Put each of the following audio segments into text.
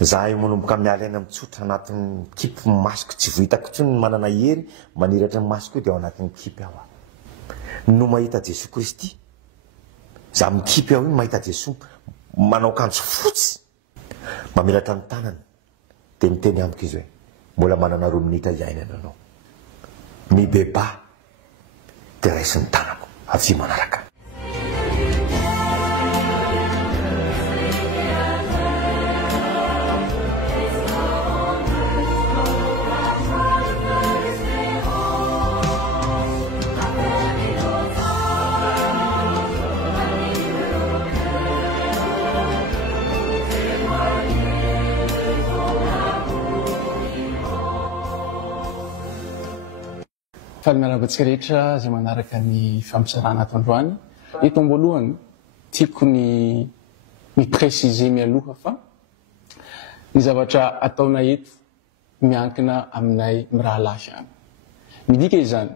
Zaho io manomboka miala aina mitsotra anatin'ny kipy masoko tsy vohitako intsony manana hery maniratra ny masoko io dia ao anatin'ny kipy aho no mahita Jesoa Kristy. Za mikipy aho iny mahita Jesoa manao akanjo fotsy mamelatra ny tanany dia miteny amiko izy hoe mbola manana 2 minitra iainana anao. Mibeba dia raisy ny tanako avy manaraka. Miarahaba antsika rehetra izay manaraka ny fampisarana ato androany. Eto amboalohany tiako ny mipresize mialoha fa ny zavatra ataonay eto miankina aminay mirahalahy any. Midika izany,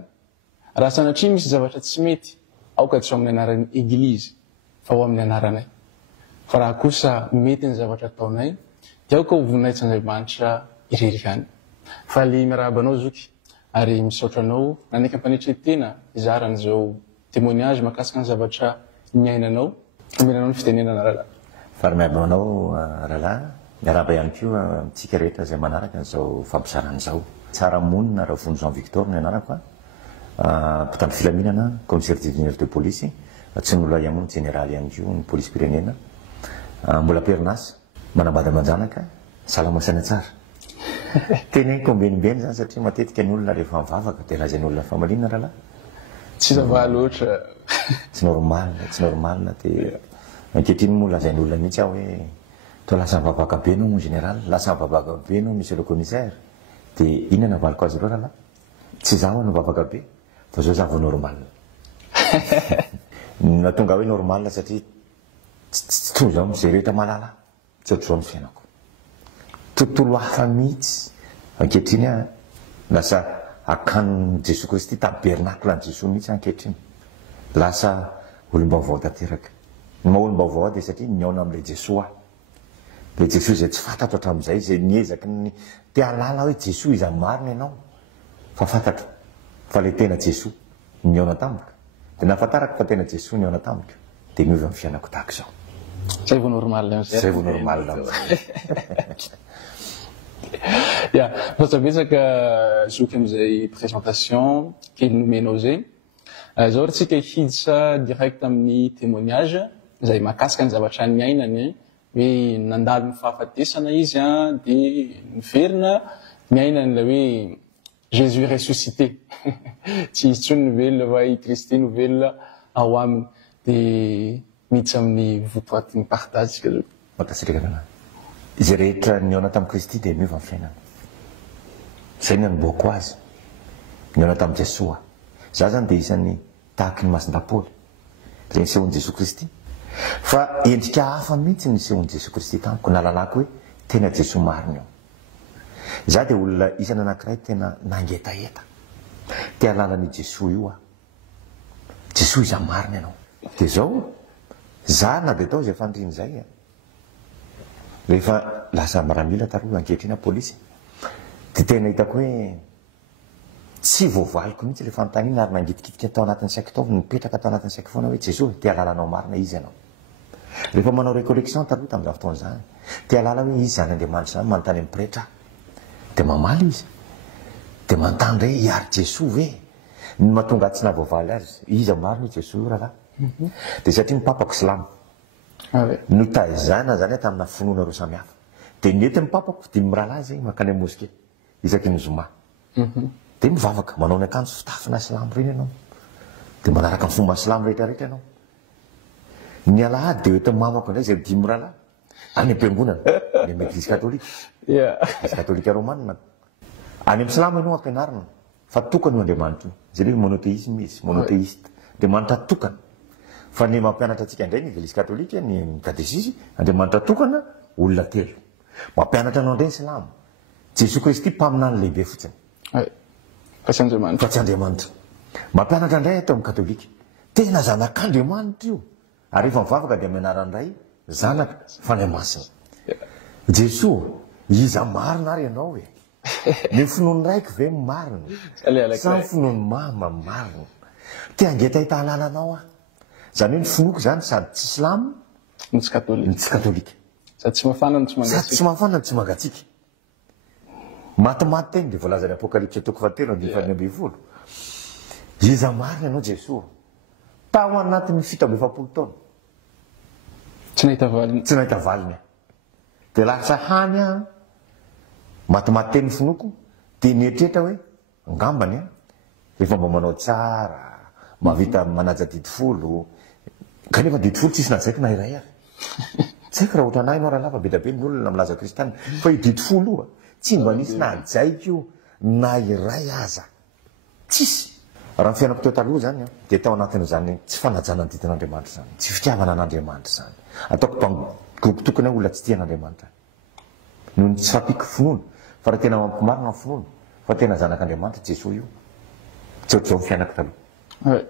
raha sanatria misy zavatra tsy mety, aoka tsy ho amin'ny anaran'ny eglizy fa ho amin'ny anaranay. Fa raha kosa mety ny zavatra ataonay, dia aoka ho voninahits'Andriamanitra irery any. Fa le miarabanao zoky ary misaotra anao nanaiky ampanetry tena izarana izao témoignage makasika ny zavatra miainanao aminanao ny fitenenana rahalahy. Fa miarabanao rahalahy, miaraba ihany koa amintsika rehetra izay manaraka izao fampisarana izao. Tsara monina Ravony Jean Victor ny anarako, mpitandro filaminana, commissaire divisionnaire de police, tsy noloa iamony général ihany koa ny police pirenena, mbola perinasa, manambady manjanaka, salama saina tsara. Tena kombenimbeny zany satria matetika ny olona rehefa mivavaka dia lazainy olona famalina rahalahy. Tsy zava loatra. Tsy normal dia ankehitriny moa lazainy olona mihitsy aho hoe toa lasa mivavaka be anao mon général, lasa mivavaka be anao monsieur le commissaire. Dia inona navaliko azy ireo rahalahy? Tsy zaho no mivavaka be, fa zao zaho normal. Natonga hoe normal satria tsy toy izao amin'izay rehetra malala, tsy ohatr'izao ny fiainako. Tontolo hafa mihitsy ankehitriny a lasa akanon Jesoa Kristy tabernacle an Jesoa mihitsy ankehitriny. Lasa olom-baovao tanteraka. Ny maha olom-baovao dia satria miaona amin'ilay Jesoa. Ilay Jesoa izay tsy fantatro hatramin'izay, izay niezaky ny te halala hoe Jesoa iza marina ianao. Fa fantatro fa ilay tena Jesoa miaona tamiko. Dia nahafantarako fa tena Jesoa niaona tamiko. Dia miova amin'ny fiainako tahaka izao. Zay vao normal amin'izay. Zay vao normal amin'izay. Ya, betsaka zoky amin'izay présentation kely nomenao zay. Zao ratsika hiditra direct amin'ny témoignage izay makasika ny zavatra niainany hoe nandalo ny fahafatesana izy dia niverina miaina n'ilay hoe Jésus ressuscité. Tsy izy tsony novelona fa i Kristy novelona ao aminy dia miditra amin'ny votoatin'ny partage sika zao. Mankasitrika fana. Izay rehetra niaona tamin'i Kristy dia miova amin'ny fiainana. Izay ny nanomboako azy. Niaona tamin'i Jesoa. Za zany dia isan'ny tahaky ny masin-dapoly. Izay nisehon'i Jesoa Kristy. Fa endrika hafa mihitsy nisehon'i Jesoa Kristy tamiko nalalako hoe tena Jesoa marina io. Za dia olona isana anankiray tena nangetaeta. Te halalany Jesoa io Jesoa iza marina ianao. Dia zao za na dia tao izay fandriny izay rehefa lasa maramila taroa ankehitrina polisy dia tena hitako hoe tsy voavaliko mihitsy ilay fanontaniana ary nangitikitika tao anatin'ny saiko tao nipetraka tao anatin'ny saiko foana hoe Jesoa te halalanao marina izy ianao. Rehefa manao récollection taroa tamin'izao fotoan'izany te halala hoe izy zany Andriamanitra zany manontany amin'ny pretra dia mamaly izy dia manontany hoe hiary Jesoa ve ny mahatonga tsy nahavoavaly azy iza marina Jesoa io rahalahy. Dia satria ny papako silamo no taizana zany tamina finoana roa samihafa dia nety ny papako dia mirahalahy zay makany amin'ny moské isaky ny zoma dia mivavaka manao ny akanjo fitafina silamo reny ianao dia manaraka ny fomba silamo rehetrarehetra ianao. Ny alahady dia eto mamako indray izay dimy rahalahy any am-piangonana any amin'ny église catholique, église catholique romanina any amin'ny silamo ianao ampianarina fa tokana io Andriamanitra io izay hoe monothéisme izy monothéiste Andriamanitra tokana. Fa ny mampianatra antsika indray ny église catholique ny catéchisme Andriamanitra tokana olona telo. Mampianatra anao indray ny silamo Jesoa Kristy mpaminany lehibe fotsiny. Fa tsy Andriamanitra. Fa tsy Andriamanitra. Mampianatra indray atao amin'ny katolika tena zanak'Andriamanitra io. Ary rehefa mivavaka dia mianarana indray zanaka fanahy masina. Jesoa iza marina ary ianao e ny finoany raiky ve marina samy finoany marina te angeta hita halananao a zany hoe ny finoko zany sady tsy islamo ny tsy katolika sady tsy mafana ny tsy mangatsika matimaty teny de voalazany apokalipsy toko fatelo andifany amby folo iza marina ianao Jesoa tao anatin'ny fito amby efapolo taona tsy nahita valiny de lasa hany a matimaty teny finoko de nietrehitra hoe angambany a efa mba manao tsara mavita manaja didifolo kanefa didifolo tsisy nazaiky na iray ary tsy haiko raha ohatra anahy ianao raha lafa be da be ny olona milaza kristianina fa io didifolo io a tsy mba nisy na jaiky io na iray aza tsisy raha ny fiainako teo taloha zany a de tao anatin'izany tsy fanajana ny didin'Andriamanitra zany tsy fitiavana an'Andriamanitra zany ataoko groupe tokony olona tsy tian'Andriamanitra noho ny tsy fampiko finoana fa raha tena mampimarina ny finoana fa tena zanak'Andriamanitra Jesoa io tsy ohatr'izao ny fiainako taloha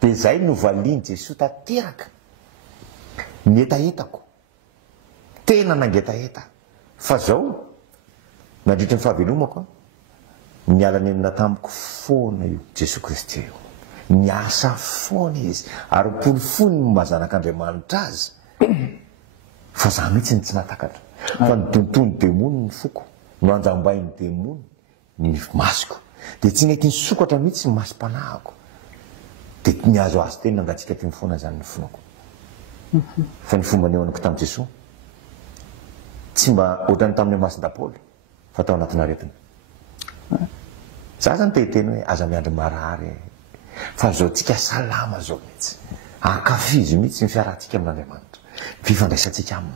de zay no valiany Jesoa tanteraka ny etaetako tena nangetaeta fa zao nandritra ny fahavelomako miala ny enina tamiko foana io Jesoa Kristy io niasa foana izy ary polo fony mba zanak'Andriamanitra azy fa za mihitsy ny tsy natakatra fa nitontono demony ny foko no anjambainy demony ny masoko de tsy nety ny sokatra mihitsy ny masom-panahako de niazo azy teny nangatsika ty foana zany ny fonako fa ny fomba neonako tamin'i Jesoa tsy mba ohatrany tamin'ny masin-dapoly fa tao anatin'aretina za zany tehiteny hoe aza miandry marary fa zao tsika salama zao mihitsy ankafizy mihitsy ny fiarahantsika amin'Andriamanitra fifandraisantsika aminy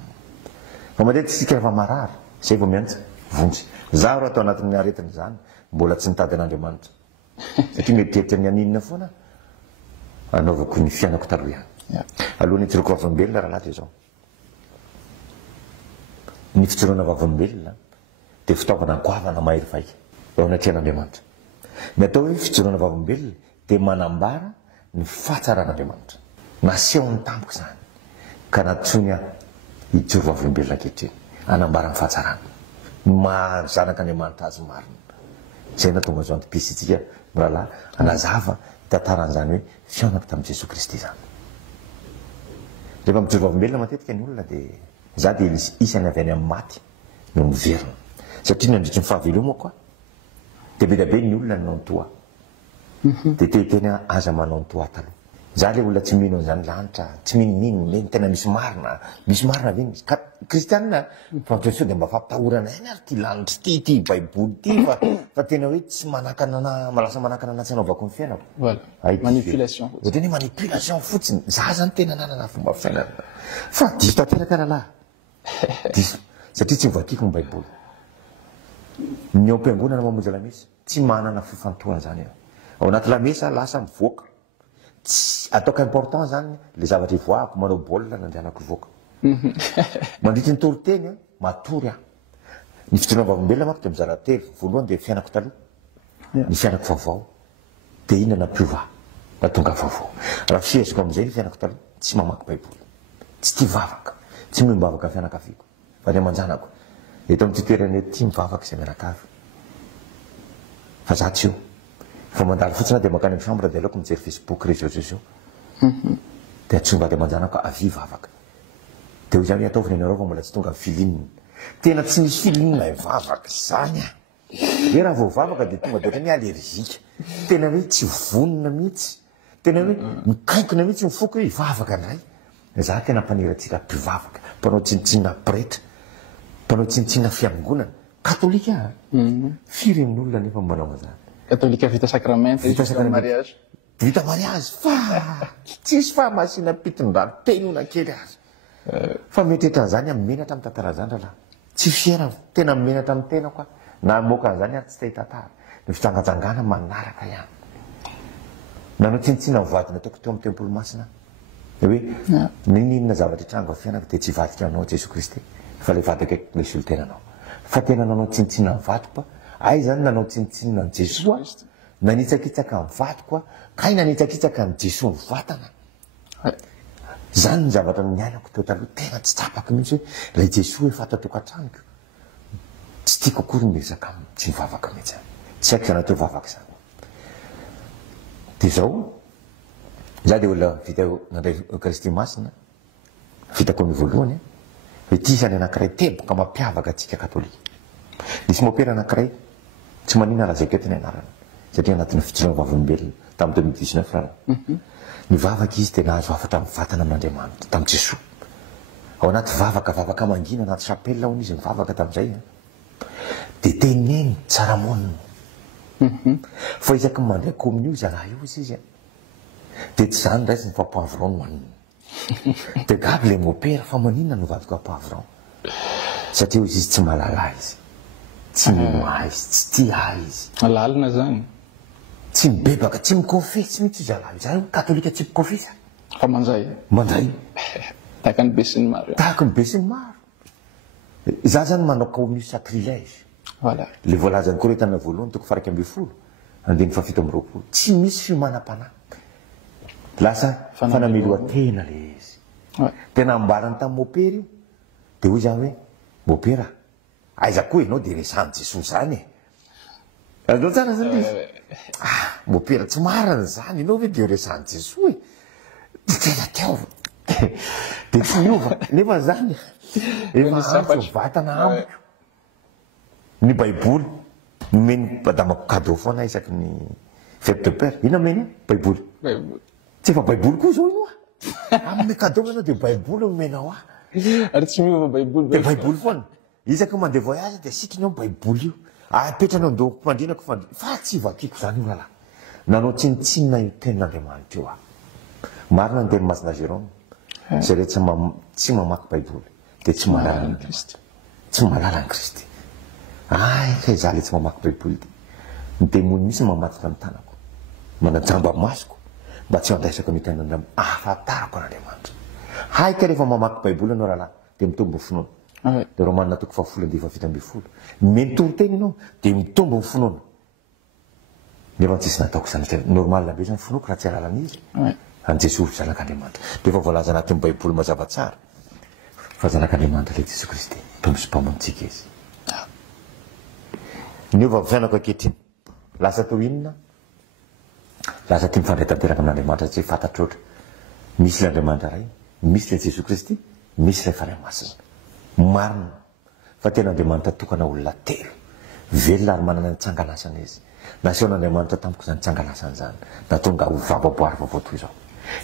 fa matetika tsika rehefa marary zay vao miantsa vonjy za raha tao anatin'ny aretina zany mbola tsy nitady an'Andriamanitra satria mieritreritra ny aninona foana anaovako ny fiainako taloha ihany alohan'ny hijoroako vavolombelona raha lahatra izao ny fijoroana vavolombelona de fitaovana goavana mahery vaika ao anatrehan'Andriamanitra ny atao hoe fijoroana vavolombelona de manambara ny fahatsaran'Andriamanitra naseho ny tampoka zany ka natsonya hijoro vavolombelona ankehitriny anambara ny fahatsarana mazanak'Andriamanitra azy marina zay natonga zao antipisitsika rahalahy anazava tantaran'izany hoe fiainako tamin'i Jesoa Kristy zany rehefa mijoro vavolombelona matetika ny olona de za de isany avy any amin'ny maty no miverina satria nandritry ny fahavelomako a de be da be ny olona nanao ny toa de tehiteny aza manao ny toa taloha za le olona tsy mino an'izany lanitra tsy minomino le tena misy marina ve kristianina fa Jesoa de mba fampitahorana eny ary ty lanitra ty baiboly ty fa tena hoe tsy manakana malasa manakana anatsy anaovako ny fiainako manipulation ohatrany hoe manipulation fotsiny za zany tena nanana fomba fiainana fa diso tanteraka rahalahy diso satria tsy mivakiko ny baiboly ny ao am-piangonana mamonjy lamesa tsy manana fifantohana zany ao anaty lamesa lasa mivoaka tsy ataoko important zany le zavatra ivoahako manao baolina nandehanako voaka mandritry ny toriteny matory a ny fijoroana vavolombelona manko de mizara telo voalohany de fiainako taloha ny fiainako vaovao de ina nampiova natonga vaovao raha fiheziko amin'izay ny fiainako taloha tsy mamaky baiboly tsy tia vavaka tsy mivavaka fianakaviako fa ny amanjanako eto amin'ity toerana tia mivavaka izay mianakavy fa za tsy io fa mandalo fotsiny de makany amin'ny chambre de aleoko mijery Facebook réseaux sociaux de atsomba de amanjanako avy vavaka de hoy zany ataovina ianareo fa mbola tsy tonga filinina tena tsy misy filinina ivavaka zany a e raha vao vavaka de tonga de ohatrany allergique tena hoe tsy vonona mihitsy tena hoe mikaikona mihitsy mifoko hoe ivavaka ndray za tena mpaniratsika mpivavaka mpanao tsinitsinina pretra mpanao tsinitsinina fiangonana katolika firen'olona nefa manao azany katolika vita sakramenta mariage vita mariage fa tsisy fahamasina pitondrano tenona kely azy fa metrehitra an'izany amenatra amin'ny tantara zany rahalahy tsy fiainana tena menatra amin'ny tena koa na moka an'izany ary tsy te hitantara ny fitsangatsangana manaraka ihany nanao tsinitsina mivadina ataoko teo amin'ny tempolo masina hoe ninona zavatra hitranga fiainako de tsy vadika anao Jesoa Kristy fa le vadika le solitenanao fa tena nanao tsinitsina mivadiko ay zany nanao tsinitsinina ny Jesoa nanitsakitsaka ny vadiko kay nanitsakitsaka ny Jesoa ny vatana zany ny zavatra niainako teo taloha tena tsy tsapako mihitsy hoe lay Jesoa efa tatokatraniko tsy tiako akory miresaka aminy tsy mivavaka mihitsy tsy haiko zany teo vavaka zany de zao za de olona vita nandray Eucharistie masina vitako amin'ny voalohany hoe ty isany anankiray teboka mampiavaka atsika katolika. Nisy mopera anankiray tsy manina raha zay keo tena anarana satria anatin'ny fijoroana vavolombelona tamin'ny 2019 raha nivavaka izy tena azo afatra amin'ny vatana amin'Andriamanitra tamin'i Jesoa ao anaty vavaka mangina anaty chapelle hono izy mivavaka tamin'izay de teneny tsara monina fa isaky mandeha communion zalahy io izy de tsy zany raisiny fa poivron manina de gaby le mopera fa manina no vadika poivron satria izy tsy mahalala izy tsy mimoa izy tsy tia izy alalina zany tsy mibebaka tsy miconfesse mihitsy zalahy zany katolika tsy miconfesse fa mandray tahaka ny be sy ny maro tahaka ny be sy ny maro za zany manao communion sacrilège voilà le voalazany koa retana voalohany toko faraky amby folo andiny fafito amby roapolo tsy misy fiomanam-panahy lasa fanameloa-tena le izy tena ambarany tamin'ny mopera io de hoy zany hoe mopera aiza koa ianao de resany Jesosy zany azonao tsara zany izy mopera tsy marana zany ianao hoe de resany Jesosy de tena teo de tsy miova nefa zany efa antso vatana ambiko ny baiboly nomeny badamako cadeau foana isaky ny fête de père ina meny baiboly tsy efa baiboly koa zao io amin'ny cadeau anao de baiboly nomenao ary tsy miova baiboly de baiboly foana isaky mandeha voyage de asitrany ao baiboly io apetranao ndo mandrinako fa tsy vakiko zany io lala nanao tsinitsinina io tenin'Andriamanitra io marina ny teny masina Jérôme zay rehetra tsy mamaky baiboly de tsy mahalala ny Kristy tsy mahalala ny Kristy kay za le tsy mamaky baiboly de ny demony misy mamatitra ny tanako manajamba masoko mba tsy andraisako ny tenan'Andriamanitra ahafantarako an'Andriamanitra haika rehefa mamaky baiboly anao rahalahy de mitombo ny finoana de Romanina toko fahafolo andiny fafito amby folo mentory teny ianao de mitombo ny finoana nefa tsisy nataoko zany normal be zany finoako raha tsy alalan'izy any Jesosy zanak'Andriamanitra rehefa voalaza anatin'ny baiboly mazava tsara fa zanak'Andriamanitra le Jesoy Kristy mpamosy mpamontsika izy niova fiainako ankehitriny lasa teo inona lasa tia mifandray tanteraka amin'Andriamanitra tsy fantatr' oatra misy l'Andriamanitra ray misy le Jesosy Kristy misy le fanahy masina marina fa tena Andriamanitra tokana olona telo velona ary manana ny tsanganasana izy nasehon'Andriamanitra tamiko zany tsanganasana zany natonga ho vababoary vaovao toy zao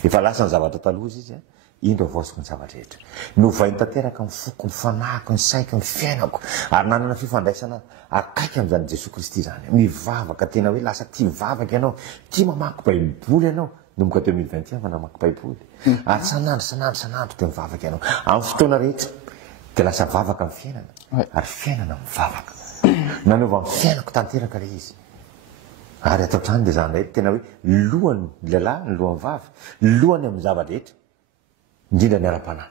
efa lasa ny zavatra taloha izy indro avaosiko ny zavatra rehetra novainy tanteraka ny foko ny fanahiko ny saiko ny fiainako ary nanana fifandraisana akaiky amin'izany Jesosy Kristy zany mivavaka tena hoe lasa tia mivavaka ianao tia mamaky baiboly ianao nomboka 2021 fa namaky baiboly ary sanandro de mivavaka ianao amin'ny fotoana rehetra de lasa vavaka amin'ny fiainana ary fiainana mivavaka nanova amin'ny fiainako tanteraka le izy ary atao trany de zany rehetra tena hoe lohany lehilahy ny lohany vavy lohany amin'ny zava-drehetra indrindra ny ara-panahy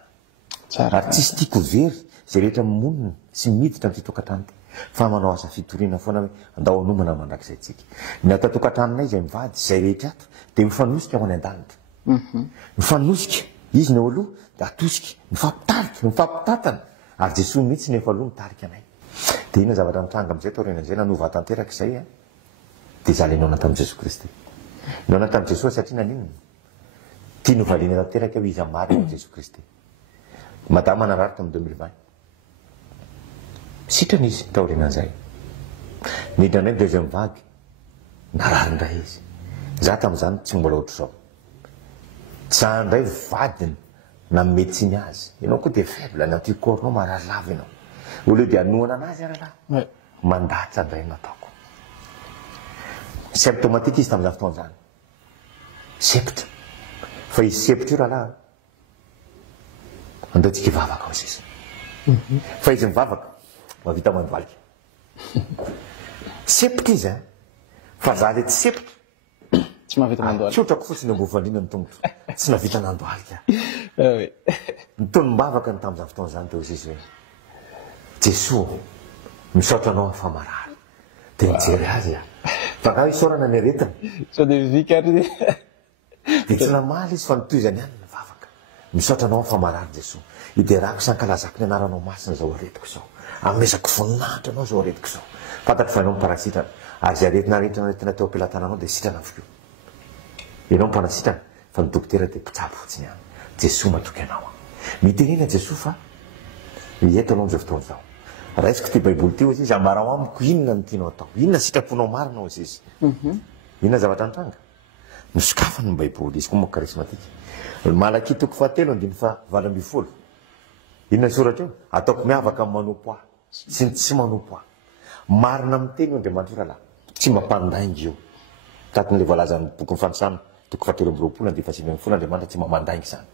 ary tsisy tiako very zay rehetra monina sy miditra ny tokantrano ty fa manao asa fitoriana foana hoe andao anomana mandrakizay tsika ny atao tokantranonay zay mivady zay rehetra ato de mifanosika ho any an-danitra mifanosika izy ny eo aloha de atosika mifampitatana ary Jesosy mihitsy nefa aloha mitarika anay de ina zavatra mitranga am'izay taorenan'izay nanova tanteraka izay de za le naona tamin'i Jesosy Kristy naona tamin'i Jesosy satria naninona tia novaliana tanteraka hoe iza marina amin'i Jesosy Kristy madama narary tamin'ny 2020 sitrana izy taorenan'izay nidranay deuxième vague narary ndray izy za tamin'izany tsy mbola ohatr' zao tsandray vadiny na médecine azy ianao koa de faible ny anticorps-nao marary lava ianao au lieu de anohana anazy rahalahy mandatsa ndray nataoko symptomatique izy tamin'izany fotoan'izany septra fa izy septra io rahalahy andaotsika hivavaka ao sisa fa izy mivavaka mavita mandovalika septra izy fa za le tsy septra tsy mahavita mandohalika tsotrako fotsiny ambovandrina ny tongotro tsy navita nandohalika nytony mbavaka ny tamin'izany fotoan'izany teo izy hoe Jesosy misaotra anao fa marary de mijery azy fa ka isorana ny aretina sao de vikary de tsy namaly izy fa nitoizany ihany mivavaka misaotra anao fa marary Jesosy iderako sankalazako ny anaranao masina zao aretiko zao amezako voninahitra anao zao aretiko zao fantatry fa ianao miparasitrana ary zay aretina retina teo ampelantananao dia sitrana avokeo ianao mpanasitrana fa ny dokotera dia mpitsabo fotsiny any Jesosy matoky anao mitenena Jesosy fa eto anao am'izao fotoana zao raisiko ty baiboly ty ozy izy amarao amiko inona ny tianao atao inona sitraponao marina ozy izy inona zavatra nitranga misokafany ny baiboly izy koa moa karismatika malaky toko fahatelo andiny fa valambifolo inona soratra eo ataoko miavaka amin'ny manompo ahy sy ny tsy manompo ahy marina amin'ny teny io Andriamanitra lahy tsy mampandaingy io taton'le voalazany boky ny fanosana toko fahatelo amby roapolo dia fasimy amby folo Andriamanitra tsy mamandaingy zany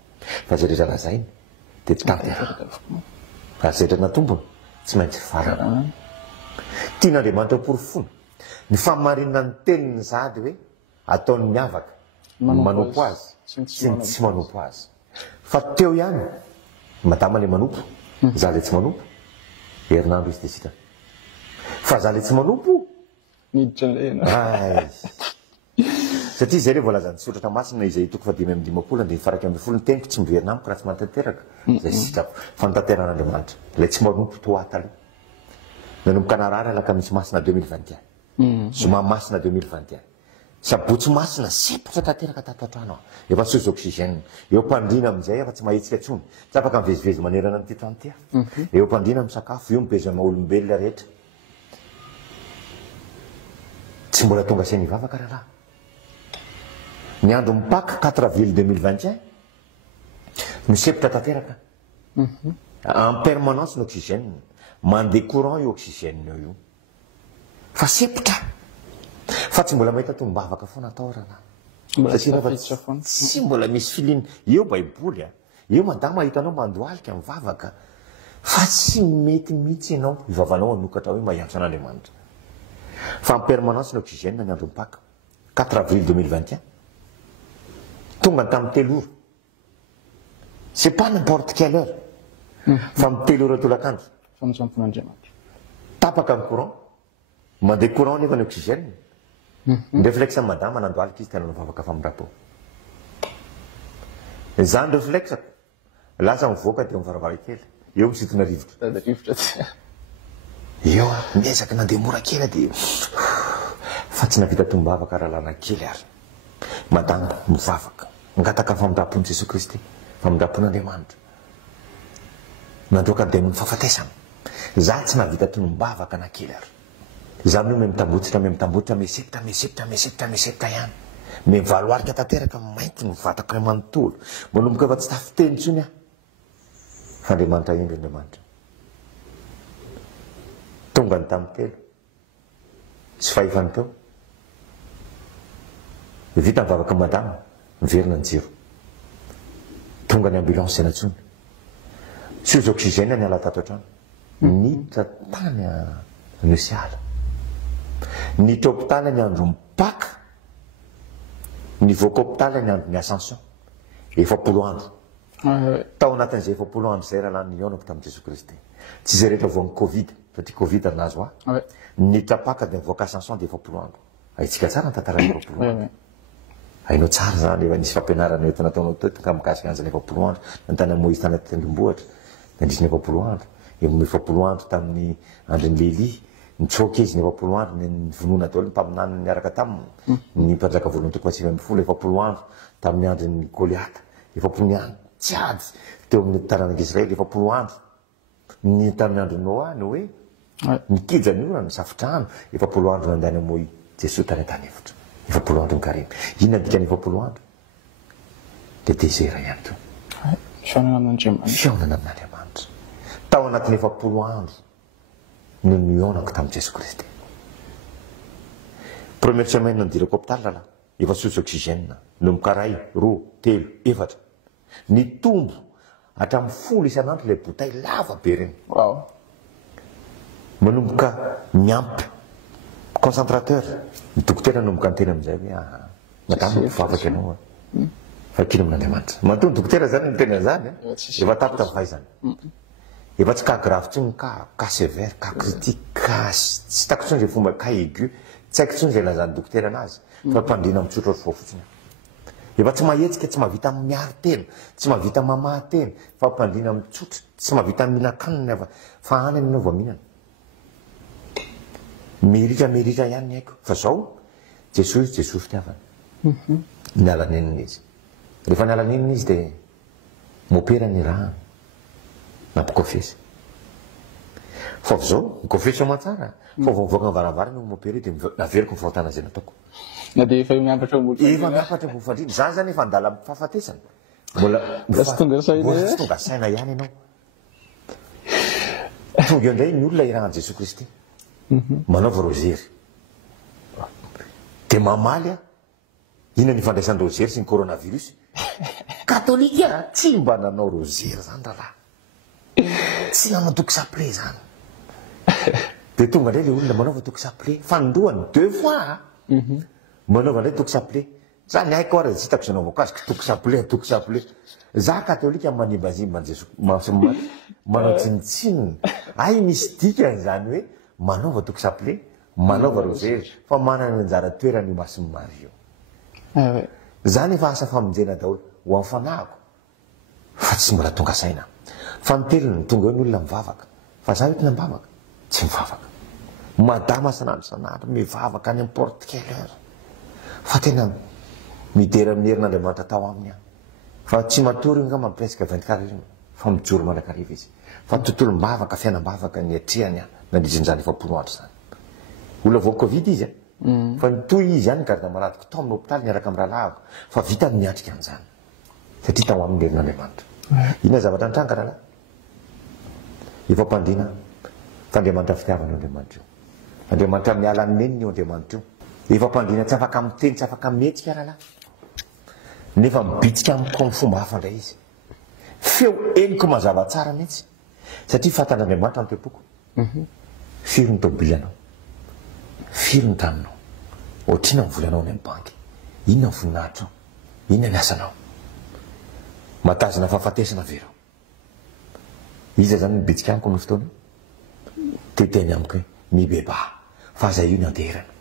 fa zay rehetra lazainy dia tsy tanteraka ary zay rehetra natombony tsy maintsy farana tian'Andriamanitra porofona ny famarinana ny teniny sady hoe ataony miavaka manompo azy sy ny tsy manompo azy fa teo ihany madama le manompo za le tsy manompo herinandro izy dia sitrana fa za le tsy manompo satria zay re voalazany soratra masina izay toko fa 5:15 andiny faraky amby folo ny teniko tsy miverina amiko raha tsy mantanteraka zay sitrako fa nitanteran'Andriamanitra le tsy manompo toatale nanomboka narary alaka misy masina 2021 zoma masina 2021 sabotsy masina sepotra tanteraka tato antrano efa sozy oxygène eo mpandrina amin'izay efa tsy mahetsika tsony tsy afaka mivezivezy manerana ny titro anty eo mpandrina amin'ny sakafo eo mibezana olombelona rehetra tsy mbola tonga asia nivavaka rahalahy ny andro mipaka 4 avril 2021 misepotra tanteraka en permanence ny oxygène mandeha courant io oxygène io fa sepotra fa tsy mbola mahita tombavaka foana atao rahalahy tsy mbola misy filina eo baiboly eo madama hitanao mandoalika mivavaka fa tsy mety mihitsy ianao ivavanao anokatra hoe mahiantso an'Andriamanitra fa en permanence ny oxygène ny andro mipaka 4 avril 2021 tonga tamin'ny 3 ora c'est pas n'importe quelle heure fa amin'ny 3 ora tolakandro famijampon'Andriamanitra tapaka amin'ny courant mandeha courant nefa ny oxygène ny réflexe ny madama nandoalika izy tena nivavaka fa mindrapo zany réflexeko lasa mivoaka dia mivaravara-kely eo misitona rivotra eo miezaka nandeha mora kely dia fa tsy navita tombavaka raha lana kely ary madama mivavaka ngataka famindrapon'i Jesosy Kristy famindrapon'Andriamanitra nandroaka demony fahafatesana za tsy navita tombavaka na kely ary za mio mitambotsitra mesepitra ihany mivaloarika tanteraka mainty mivataka manontolo manomboka efa tsy tafiteny tsony aho fa Andriamanitra endry Andriamanitra tonga ny tamin'ny 3 sy fahefany teo vita mivavaka madama miverina ny jiro tonga ny ambulance anatsony sozy oxygène ny ala tato antrano niditra tany nosiala niditra hôpitaly ny andro mipaka nivoaka hôpitaly ny andro ny ascension 40 andro tao anatin'izay 40 andro zay raha lany nionako tamin'i Jesosy Kristy tsy zay rehetra voan'ny covid satria covid nazo niditra paka dia nivoaka ascension dia 40 andro aitsika tsara ny tantarany 40 andro hainao tsara zany efa nisy fampianarana eto nataonao teto ka mikasika an'izany 40 andro nantany Moïse tany tendrombohitra nandrisiny 40 andro emy 40 andro tamin'ny andriny Léli nitsoka izy ny 40 andro ny vonoana daholo ny mpaminany miaraka taminy ny mpanjaka voalohany toko 5 40 andro tamin'ny andriny Goliata 40 andro tsy ady teo amin'ny taranak'Israely 40 andro ny tamin'ny andro Noa Noé nikija ny orana safotrano 40 andro nandany Moïse Jesosy tany an-tany efitra 40 andro mikaremy inona dikany 40 andro dia désert ihany keo fiaonana amin'Andriamanitra tao anatin'ny 40 andro no nionako tamin'i Jesosy Kristy première semaine nandirako hôpitaly lala efa sozy oxygène nomboka 1 2 3 4 ny tombo hatramin'ny 10 isan'andro ilay botay lava be reny manomboka miampy concentrateur ny dokotera nomboka ny teny amin'izay hoe madama mivavaka ianao fa kino amin'Andriamanitra mantony dokotera zany ny tena zany efa tapitra mifahaizany efa tsy ka grave tsony ka sévère ka critique ka tsy tako tsony zay fomba ka aigu tsy haiko tsony zay lazany dokotera anazy fa mpandrina mitsotra otrivao fotsiny efa tsy mahetsika tsy mahavita miaro tena tsy mahavita mamaha tena fa mpandrina mitsotra tsy mahavita mihinan-kanina fa any aminao vao mihinana miritra ihany ny haiko fa zao jesosy fitiavana nialanenina izy rehefa nialanenina izy dia mopera ny raha nampikofesy fa zao mikofesy matsara fa voavoaka ny varavara no mopera dia naveriko ny fahotana zay nataoko na dia efa miambatra efa miambatra mofandrina zany zany efa andala fahafatesana sy tonga saina ihany ianao tonga eo indray ny olona irahan'i Jesosy Kristy manaova rozery dia mamaly a inona ny fandraisan'ny rozery sy ny coronavirus katolika tsy mba nanao rozery zany rahalahy tsy nanao tokisapile zany dia tonga indray le olona manaova tokisapile fandroany 2 fois manaova indray tokisapile zany haiko ary tsy hitako zanaovako azy tokisapile za katolika manimbazimba ny Jesosy manao tsinitsinina ay misy dikany zany hoe manaova tokisapile manaova rozery fa manana anjara toerany io masiny Mario zany efa asa famonjena daholo ho amin'ny fanahiko fa tsy mbola tonga saina fa niteliny tonga hoe ny olona mivavaka fa za oetina mivavaka tsy mivavaka madama sanandro mivavaka any amin'ny porte quelle heure fa tena midera amin'ny herin'Andriamanitra tao aminy a fa tsy matory nga mampiresaka 24 heures fa mijoro mandrakariva izy fa tontolo mbavaka fiainam-bavaka ny atrehany a nandrisin'izany efapolo andro zany olona vao covid izy a fa nitoy izy ihany garda maradiko tao amin'ny hôpitaly niaraka amin'ny rahalahako fa vita ny miatrika an'izany satria tao amin'ny herin'Andriamanitra inona zavatra nitranga rahalahy efa mpandina fa Andriamanitra fitiavana Andriamanitra io Andriamanitra miala neniny io Andriamanitra io efa mpandina tsy afaka miteny tsy afaka mihetsika rahalahy nefa mibitsika amiko amin'ny fomba hafa indray izy feo eniko mazava tsara mihitsy satria fatan'Andriamanitra ny tompoko firy ny tobilanao firy ny tranonao ohatrina ny volanao any amin'ny banky inona ny voninahitranao inona ny asanao matazana fahafatesana verao iza zany mibitsika amiko amin'ny fotoana teteny amiko hoe mibeba fa zay io ny andeherana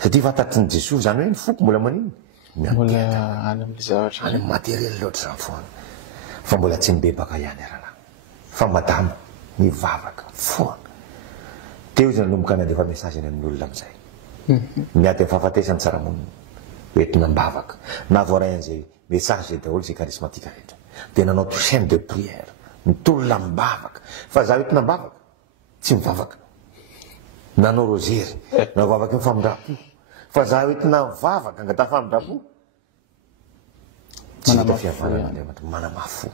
satria fantatry ny Jesosy zany hoe ny foko mbola manino any amin'ny zavatra any materiel loatra zany foana fa mbola tsy mibebaka ihany rahalahy fa madama mivavaka foana teo izy nanomboka nandefa mesazy any amin'ny olona amin'izay miady amin'ny fahafatesany tsaramonina oentina mbavaka na voaray an'izay mesazy zay daholo zay karismatika rehetra dia nanao chaîne de prière mitolona mbavaka fa za oentina mbavaka tsy mivavaka nanao rozery navavaka ny famindrapo fa za oentina mivavaka angata famindrapo tsy hita fihavanan'Andriamanitra manamafo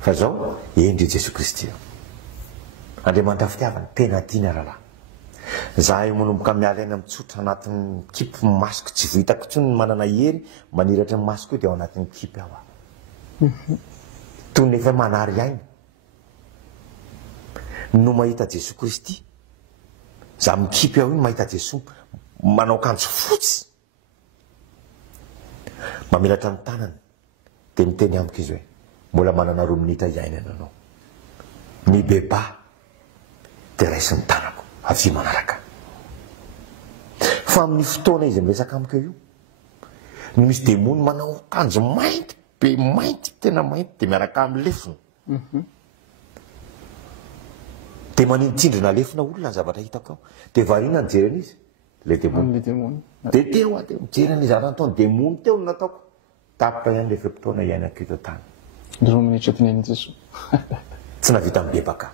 fa zao endry Jesosy Kristy Andriamanitra fitiavana tena tiana rahalahy za io manomboka miala aina mitsotra anatin'ny kipo masoko tsy vohitako intsony ny manana hery maniratra ny masoko io dia ao anatin'ny kipy aho toy nefa manary aina no mahita Jesosy Kristy za mikipy aho iny mahita Jesosy manao kanjo fotsy mamelatra ny tanany dia miteny amiko izy hoe mbola manana 2 minitra iaina ianao mibeba dia raisy ny tanako avy manaraka fa amin'ny fotoana izy miresaka amiko io no misy demony manao kanjo mainty be mainty tena mainty dia miaraka amin'ny lefina dia manintsindrina lefina olona ny zavatra hitako ao dia variana ny jeren'izy le demony dia teo teo mijerany zavatra nataony demony teo no nataoko tapitra ihany le fotoana iainako eto tany 2 minitra tenen'i Jesosy tsy navita mibebaka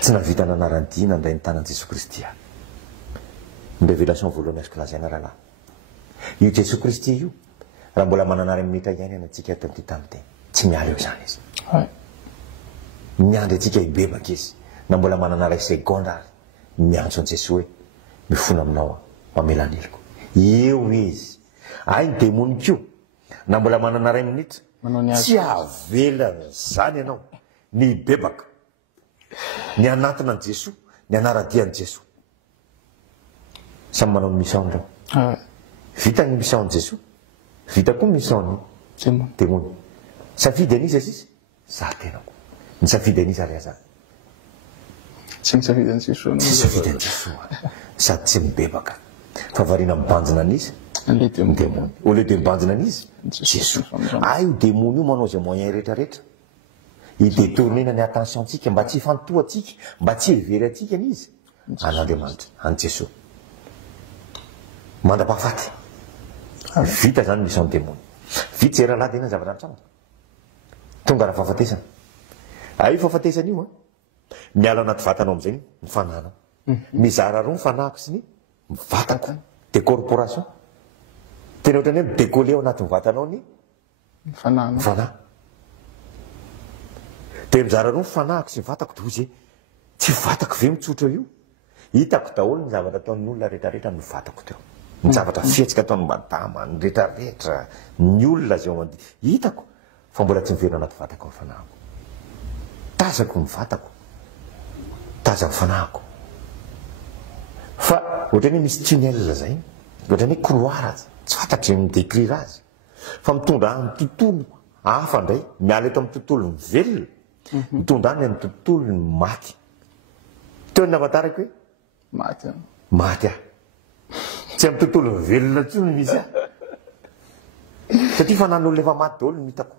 tsy navita nanarandina ndray ny tanan'i Jesosy Kristy ny révélation voalohany azoko lazaina rahalahy io Jesosy Kristy io raha mbola mananary minitra iainana antsika eto amin'ity tany teny tsy miala eo zany izy miandry antsika hibebaka izy na mbola mananary seconde ary miantso an'i Jesosy hoe mifona aminao mamela aneloko eo izy ay ny demoniko na mbola mananary minitra tsy avelany zany ianao ny bebaka ny anatina an' Jesosy ny anaradian'i Jesosy samy manao ny mission reo vita ny mission an' Jesosy vita koa mission ny demony safidy an'izy izy za tenako ny safidy an'izy ary aza tsy misafidy an'i Jesosy tsy safidy an'i Jesosy sady tsy mibebaka fa variana mibanjina an'izy Ny démony au lieu de mibanjina an'izy Jésus ay io démony io manao zay moyen rehetrarehetra idétournena ny attentiontsika mba tsy hifantoatsika mba tsy hevery atsika an'izy an'Andriamanitra any Jesosy mandrapahafaty vita zany misy amin'ny démony vita zay raha lady ena zavatra antrano tonga raha fahafatesana io fahafatesana io miala anaty vatanao am'izay ny fananao mizara roa ny fanahiko sy ny vatako de corporation tena ohatrany hoe décollé ao anatin'ny vatanao ny fanahy de mizara roa ny fanahiko sy ny vatako de ozy tsy vatako ve mitsotra io hitako daholo ny zavatra ataon'olona rehetrarehetra ny vatako teo ny zavatra fiatsika ataony madama ny rehetrarehetra ny olona zay ao hitako fa mbola tsy miverina anaty vatako ny fanahiko tazako ny vatako taza ny fanahiko fa ohatrany hoe misy tunnel zay ohatrany hoe couloir tsy fantatry midécrire azy fa mitondra any tontolo hafa ndray miala eto amin'ny tontolo ny velona mitondra any amin'ny tontolo ny maty teo ny nafatarako hoe maty tsy amin'ny tontolo ny velona tsony misy satria fa nan'olona efa maty daholo ny hitako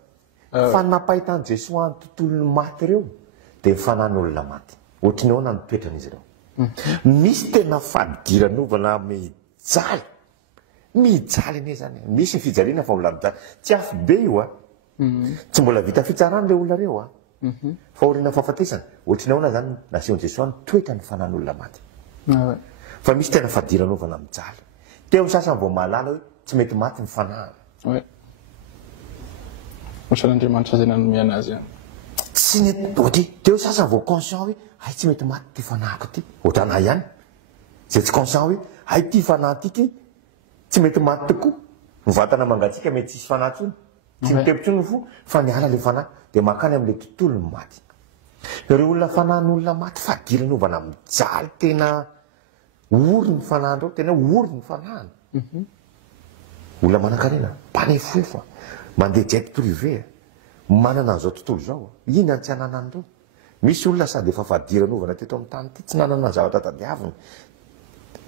fa napahitany Jesosy any tontolo ny maty reo de fanan'olona maty ohatrany ahoana ny toetran'izy ireo misy tena fadiran'ovana mijaly ane zany misy ny fijaliana fa mbola mijaly tsy afy be io tsy mbola vita fitsarana le olona reo fa orina fahafatesana ohatrany ahoana zany nasehon Jesosy any toetra ny fanan'olona maty fa misy tena fadiran'ovana mijaly teo sasany vao mahalala hoe tsy mety maty ny fanahana Osan'Andriamanitra zay nanomiana azy tsy ohatra teo sasany vao conscient hoe ay tsy mety maty ty fanahiko ty ohatrana ihany zay tsy conscient hoe ay ty fanahy tiky tsy mety maty tokoa ny vatana mangatsika mety tsisy fanahy tsony tsy mitepitsony fo fa niala le fanahy de makany am'le tontolo ny maty ireo olona fanahin'olona maty fadiran'ovana mijaly tena ory ny fanahindreo tena ory ny fanahiny olona manan-karena mpanefoefa mandeha jet privé manana an'izao tontolo zao ina tsy ananan'ireo misy olona sady efa fadiran'ovana teto amin'ny tany ty tsy nanana zavatra tadiaviny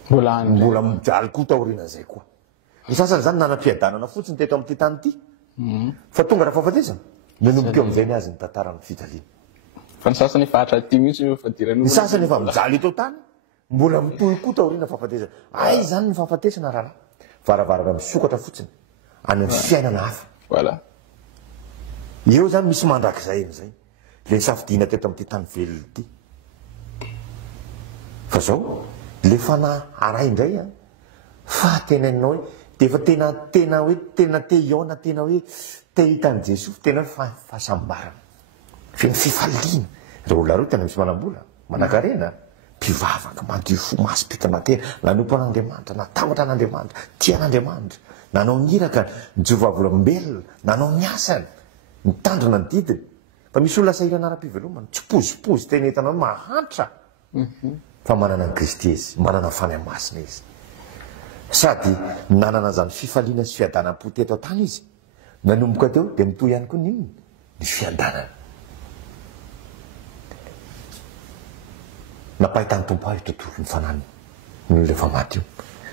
mbola mijaly koa taorinan'izay koa ny sasany zany nanam-piadanana fotsiny teto amin'ity tany ty fa tonga raha fahafatesana nanomboka eo am'izay ny azy ny tantara ny fitaliana fa ny sasany efa hatra ty mihitsy ny sasany efa mijaly eto tany mbola mitohy koa taorina fahafatesana ay zany ny fahafatesana rahalahy varavarana misokatra fotsiny any amin'ny fiainana hafa eo zany misy mandrakizay am'izay le safidina teto amin'ity tany velona ty fa zao le fanahy aray indray fa tenainao hoe de efa tena hoe tena te iona tena hoe te hitan'i Jesosy tena hoe fahasambarana feny fifaliana reo olona reo tena misy manam-bola manan-karena mpivavaka madio fo masom-pitana tena nanompo an'Andriamanitra natambatra an'Andriamanitra tian'Andriamanitra nanao niraka nijovavolombelona nanao ny asany mitandrina ny didiny fa misy olona sahirana ara-pivelomana tsy pozipozy tena entanao mahantra fa manana ny Kristy izy manana fany masina izy sady nanana zany fifaliana sy fiadanam-po teto tany izy nanomboka teo de mitoy ihany koa ninona ny fiadanana napahitany tompo ahy tontolo ny fanany ny lefa maty io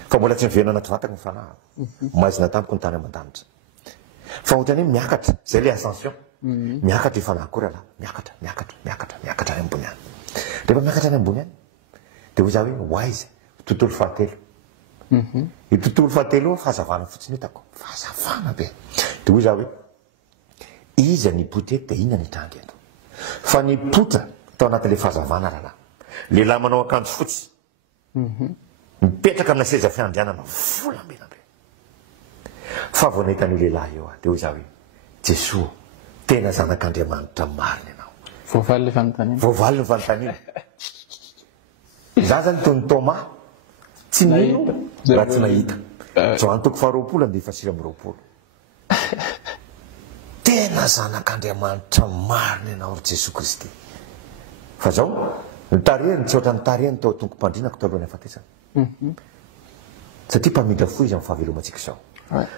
fa mbola tsy miverina anaty vatako ny fanahy maizina tampoko ny tany aman-danitra fa ohatrany hoe miakatra zay le ascension miakatra ifanahy kory alahy miakatra any ambony any rehefa miakatra any ambony any de hoy za hoe hoaiza tontolo fahatelo i tontolo fahatelo fahazavana fotsiny hitako fahazavana be de hoy za hoe iza ny potety de ina ny trangy eto fa ny pota tao anatin'le fahazavana rahalahy lehilahy manao akanjo fotsy mipetraka amina seza fiandrianana volamena be fa vao nahitan'io lehilahy eo de hoy za hoe Jesosy tena zanak'Andriamanitra marina ianao voavaly le fanontaniana voavaly ny fanontaniana za zany tony Thomas tsy nino raha tsy nahita zao antoko faharoapolo andeha efasira amby roapolo tena zanak'Andriamanitra marina ianao ry Jesosy Kristy fa zao nytarehany tsy ohatra nytarehany tao tonkom-pandrinako tao alohan'ny hafatesana satria mpamindra fo izy amin'ny fahavelomantsika zao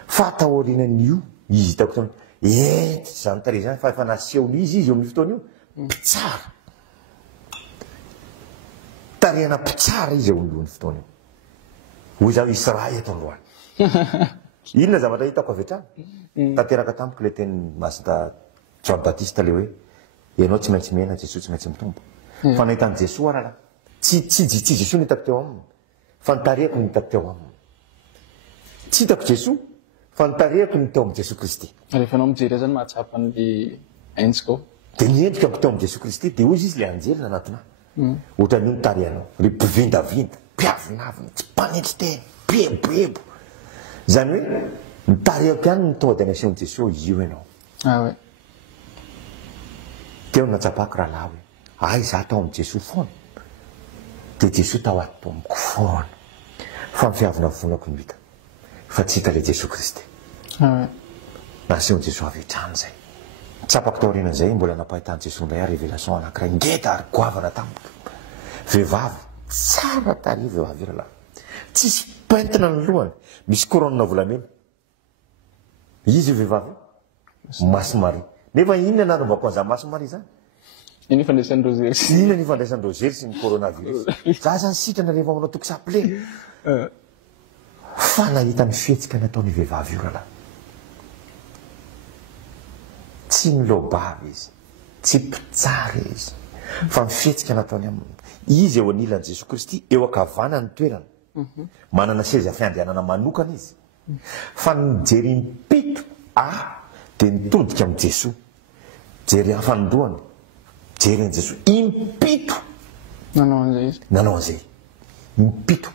fa taorinan'io izy hitako tao tsy zany tarehy zany fa efa nasehony izy eo amin'ny fotoana io mpitsara tarehana mpitsara izy eo alohan'ny fotoana io hoy zao Israely eto androany inona zavatra hitako avy hatrany tanteraka tamiko le teny masina Jean Baptiste le hoe ianao tsy maintsy mihena Jesosy tsy maintsy mitombo fa nahitany Jesosy arala tsy Jesosy no hitako teo aminy fa nitarehako no hitako teo aminy tsy hitako Jesosy fa nitarehako no teo amin'ny Jesosy Kristy rehefa anao mijery zany mahatsapa an'le endrika dia niendrika teo amin'ny Jesosy Kristy dia ozy izy le anjely anatina ohatran'io nitarehanao ry mpivindavinda mpiavinavina tsy mpanetry teny beboebo zany hoe nitarehako ihany ny tonga dia nasian'i Jesosy io ianao hoe teo natsapako rahalahy hoe ay za tao amin'ny Jesosy foana dia Jesosy tao ato amiko foana fa mifiavina vonako no hita fa tsy hita le Jesosy Kristy nasian'i Jesosy avy hatrany zay tsapako tao aorianan'izay mbola nampahitany Jesosy indray révélation anankiray ngeda ary goavana tamiko vehivavy tsara tarehy vehivavy rahalahy tsisy pentina ny lohany misy couronne volamena izy io vehivavy Maso Marie nefa inona nanovako an'izany Maso Marie zany iny ifandraisan'ny rozery inona ny ifandraisan'ny rozery sy ny coronavirus za zany sitrana rehefa manao toko saple fa nahita ny fihetsika nataony vehivavy io rahalahy tsy milobavy izy tsy mpitsara izy fa mifihetsika nataony aminy izy eo anilan'i Jesosy Kristy eo akavanany toerana manana seza fiandrianana manokana izy fa nijery mipito dia nitodika amin'ny Jesosy jery hafanindroany jery an'i Jesosy impito nanao an'izay impito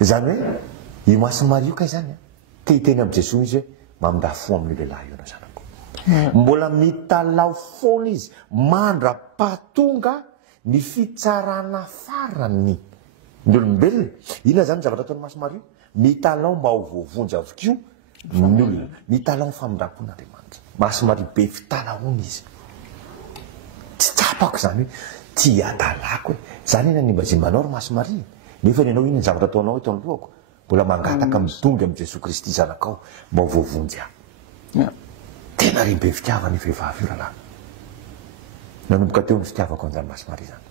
zany hoe io Maso Marie io kay zany te hiteny amin'ny Jesosy izy hoe mamindra fo amin'ny lehilahy io na zanako mbola mitalao foana izy mandra-pahatonga ny fitsarana farany ny olombelona inona zany zavatra ataony Maso Marie mitalao mba ho voavonjy avokio ny olona mitalao ny famindram-pon'Andriamanitra Maso Marie be fitalaona izy tsy tsapako zany hoe tsy hiadalako hoe zany ena nimbazimbanao ry Maso Marie nefa ny anao iny ny zavatra ataonao eto amin'ny lohako mbola mangataka midongy amin'ny Jesosy Kristy zanakao mba ho voavonjy aho tena ry be fitiavana io vehivavy io rahalahy nanomboka teo ny fitiavako an'izany Maso Marie zany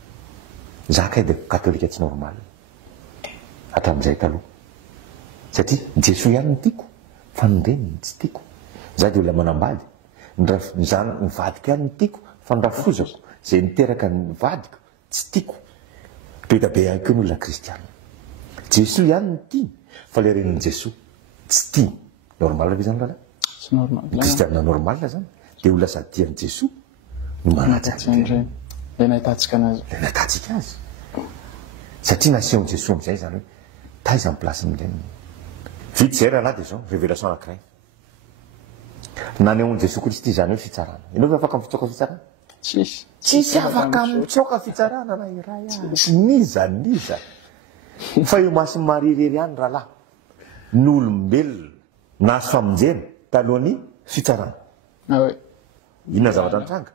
za kay dia katolika tsy normal hatramin'izay taloha satria Jesosy ihany ny tiako fa ny reniny tsy tiako za dia olona manambady ny vadiko ihany ny tiako fa ny rafozako zay niteraka ny vadiko tsy tiako be da be ihany koa ny olona kristiana Jesosy ihany ny tiany fa le renin'i Jesosy tsy tiany normal ve zany rahalahy kristiana normal zany dia olona sady tian'i Jesosy no manatsy le nahitatsika anazy le nahitatsika azy satria nasian'i Jesosy amin'izay zany hoe taiza amin'ny place mileniny vity zay rahalahy dia zao révélation anankiray nanehoan'i Jesosy Kristy zany hoe fitsarana ianao afaka mitsoka fitsarana tsisy afaka mitsoka fitsarana raha iray azy niza fa io Maso Marie rery ihany rahalahy ny olombelona nahazo famonjena talohan'ny fitsarana inona zavatra nitranga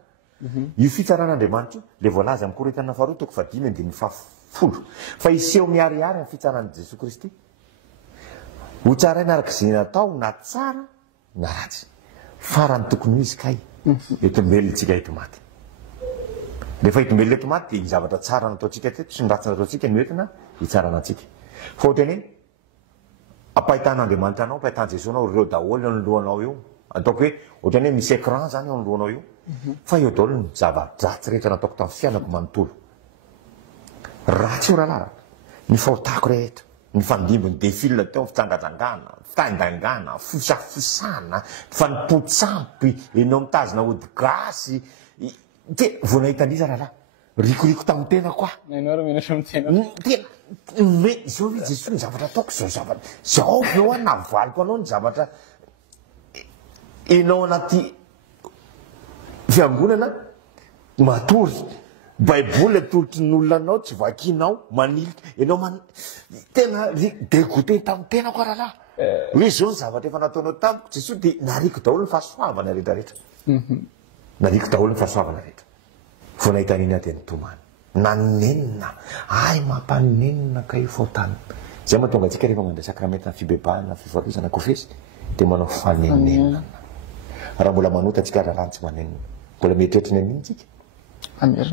io fitsaran'Andriamanitra io le voalaza amin'ny Korintiana faharoa toko 5:10 fa iseho miariary amin'ny fitsaran'i Jesosy Kristy ho tsaraina araka izay natao na tsara na ratsy farany tokony ho izy kay etombelontsika eto maty rehefa etombelona eto maty dia ny zavatra tsara nataontsika teto sy ny ratsy nataontsika no entina hitsarana antsika fa ohatrany hoe ampahitan'Andriamanitra anao ampahitan Jesosy anao ireo daholo eo alohanao eo ataoko hoe ohatrany hoe misy écran zany eo alohanao eo fa eo daholo ny zava-dratsy rehetra nataoko tamin'ny fiainako manontolo ratsy io rahalahy ny fahotako rehetra ny fandimbony defile teo fitsangajangana fitandangana fosafosana fa ny potsampy enao mitazona ody gasy te vao nahitaniza rahalahy rikoriko tamin'ny tena koa tena me zao hoe Jesosy ny zavatra ataoko zao zavatra zao eo a navaliko anao ny zavatra enao anaty fiangonana matory baiboly atolotry ny olona anao tsy vakinao manilika enao tena dégoûté tamin'ny tena koa rahalahy hoe zao ny zavatra efa nataonao tamiko Jesosy dia nariko daholo ny fahasoavana rehetrarehetra nariko daholo ny fahasoavana rehetra vao nahitan'iny dia nitomany nanenina ay mampanenina ka io faotany zay mahatonga antsika rehefa mandray sakramenta ny fibebahana fivarozana kofesy dia manao fanenenana raha mbola manota antsika rahalahy tsy manenina mbola mieritreritra ny amin'iny tsika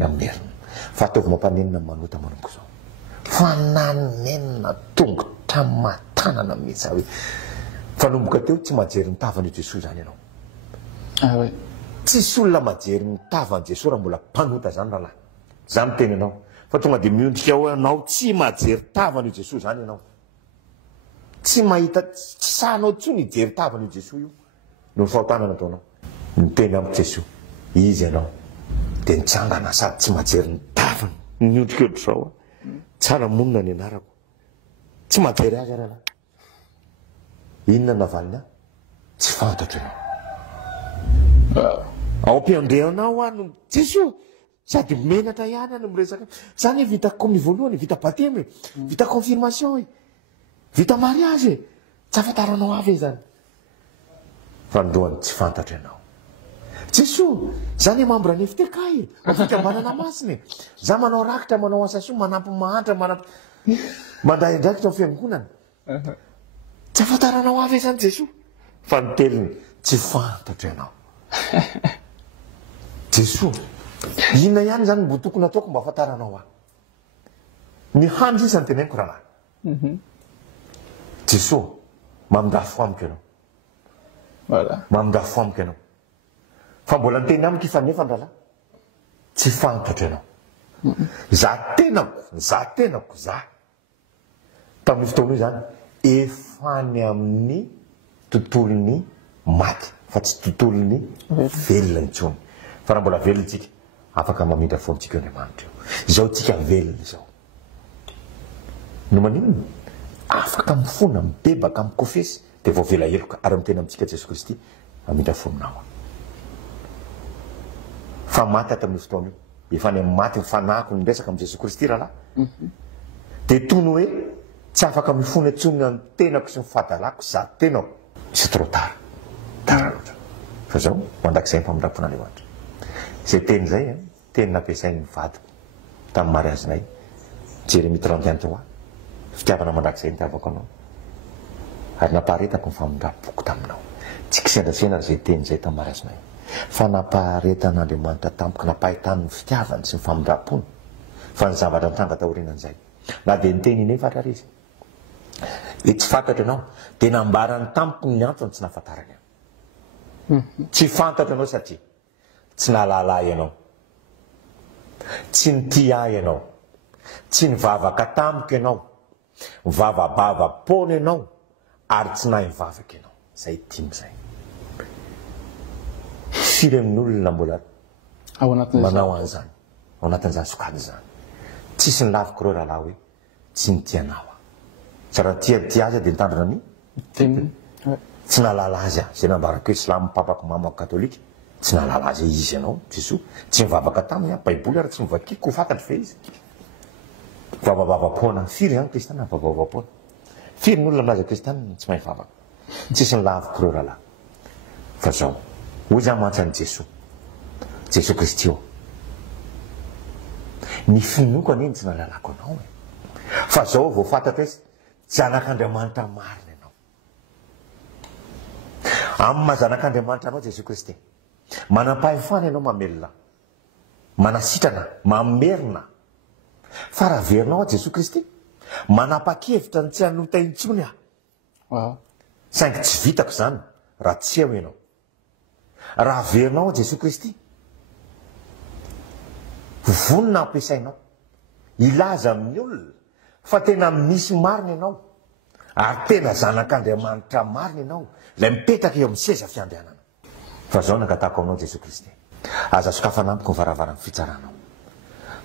amerina fa ataovy mampanenina manota manomboka zao fa nanenina tongotra maty tanana mihitsy hoe fanomboka teo tsy majery nitavany Jesosy zany ianao tsisy olona majery nitavany Jesosy raha mbola mpanota zany rahalahy za miteny ianao fa tonga de miondrika ho anao tsy majery tavany Jesosy zany ianao tsy mahita tsy sahanao tsony ijery tavany Jesosy io no fahotanana ataonao miteny amiko Jesosy izy ianao de nitsangana sady tsy majery nitavany miondrika ohatr' zao tsara monina ny anarako tsy majery azy rahalahy inona navalina tsy fantatra ianao ao ampiandrehanao ano Jesosy sady menatra ihany ano miresaka zany vita komi voalohany vita batemy vita confirmation vita mariage tsy afantaranao avy zany fandohany tsy fantatra ianao Jesosy zany mambrany fitekay fikambanana masiny za manao rakitra manao asaso manampy mahantra manampy manday andraikitra fiangonana tsy afantaranao avy zany Jesosy fa niteliny tsy fantatra ianao Jesosy inona ihany zany mbo tokony ataoko mba afantaranao aho ny handry isany teneniko rahalahy Jesosy mamindafo amiko ianao mamindafo amiko ianao fa mbola niteny amiko ifa nefa rahalahy tsy fantatra ianao za tenako za tamin'ny fotoana io zany efany amin'ny tontolony maty fa tsy tontolony velona intsony fa raha mbola velontsika afaka mamindra fontsika Andriamanitra io zao tsika velona zao no maninona afaka mifona mibebaka mikofesy de vao vela heloka ary miteny amintsika Jesosy Kristy mamindra foninao fa maty tamin'ny fotoana io efa ny maty mifanako ny resaka amin'ny Jesosy Kristy rahalahy de tony hoe tsy afaka mifona tsony ny tenako sy mifadalako za tenao sy trop tard tara loatra fa zao mandrakizay mpamindram-pon'Andriamanitra zay teny zay teny nampiasain'ny vadiko tamin'ny mariazinay Jérémie 31:3 fitiavana mandrakizay nitiavako anao ary nampaharetako ny famindram-poko taminao tsy kisendrasena zay teny zay tamin'ny mariazinay fa nampaharetan'Andriamanitra tampoka napahitany ny fitiavany sy ny famindram-pony fa ny zavatra nitranga taorinan'izay na de niteny ine fatra izy tsy fantatra ianao de nambarany tampoko ny antony tsy nafantarany tsy fantatra ianao satria tsy nalala ianao tsy nity ahy ianao tsy nivavaka tampoka ianao mivavabava-pona ianao ary tsy nahy mivavaka ianao zay timy zay firy amin'olona mbola manao an'izany ao anatin'izany sokady zany tsisy ny laviko reo rahalahy hoe tsy nitianao tsy raha tia azy de nitandrina ny tsy nalala azy zay nambarako hoe silamo papako mamako katolika tsy nalala azy izy ianao Jesosy tsy mivavaka taminy baiboly ary tsy mivakiko ho fantatry fe izy vavabava-pona firy ihany kristiana vavabava-pona firy ny olona milaza kristiana tsy mahay vavaka tsisy ny laviko reo rahalahy fa zao hoy zany mantsany Jesosy Kristy io ny finoko aniny tsy nalalako anao fa zao vao fantatra hoe zanak'Andriamanitra marina ianao amin'ny mahazanak'Andriamanitra anao Jesosy Kristy manam-pahefana ianao mamelona manasitrana mamerina fa raha verinao Jesosy Kristy manapa-kevitra ny tsy hanota intsony saingy tsy vitako zany raha tsy eo ianao raha verinao Jesosy Kristy vonina ampiasainao ilaza amin'ny olona fa tena misy marina ianao ary tena zanak'Andriamanitra marina ianao lay mipetraka eo amin'ny seza fiandrianana fa zao nangatako aminao Jesosy Kristy aza sokafana amiko ny varavarany fitsaranao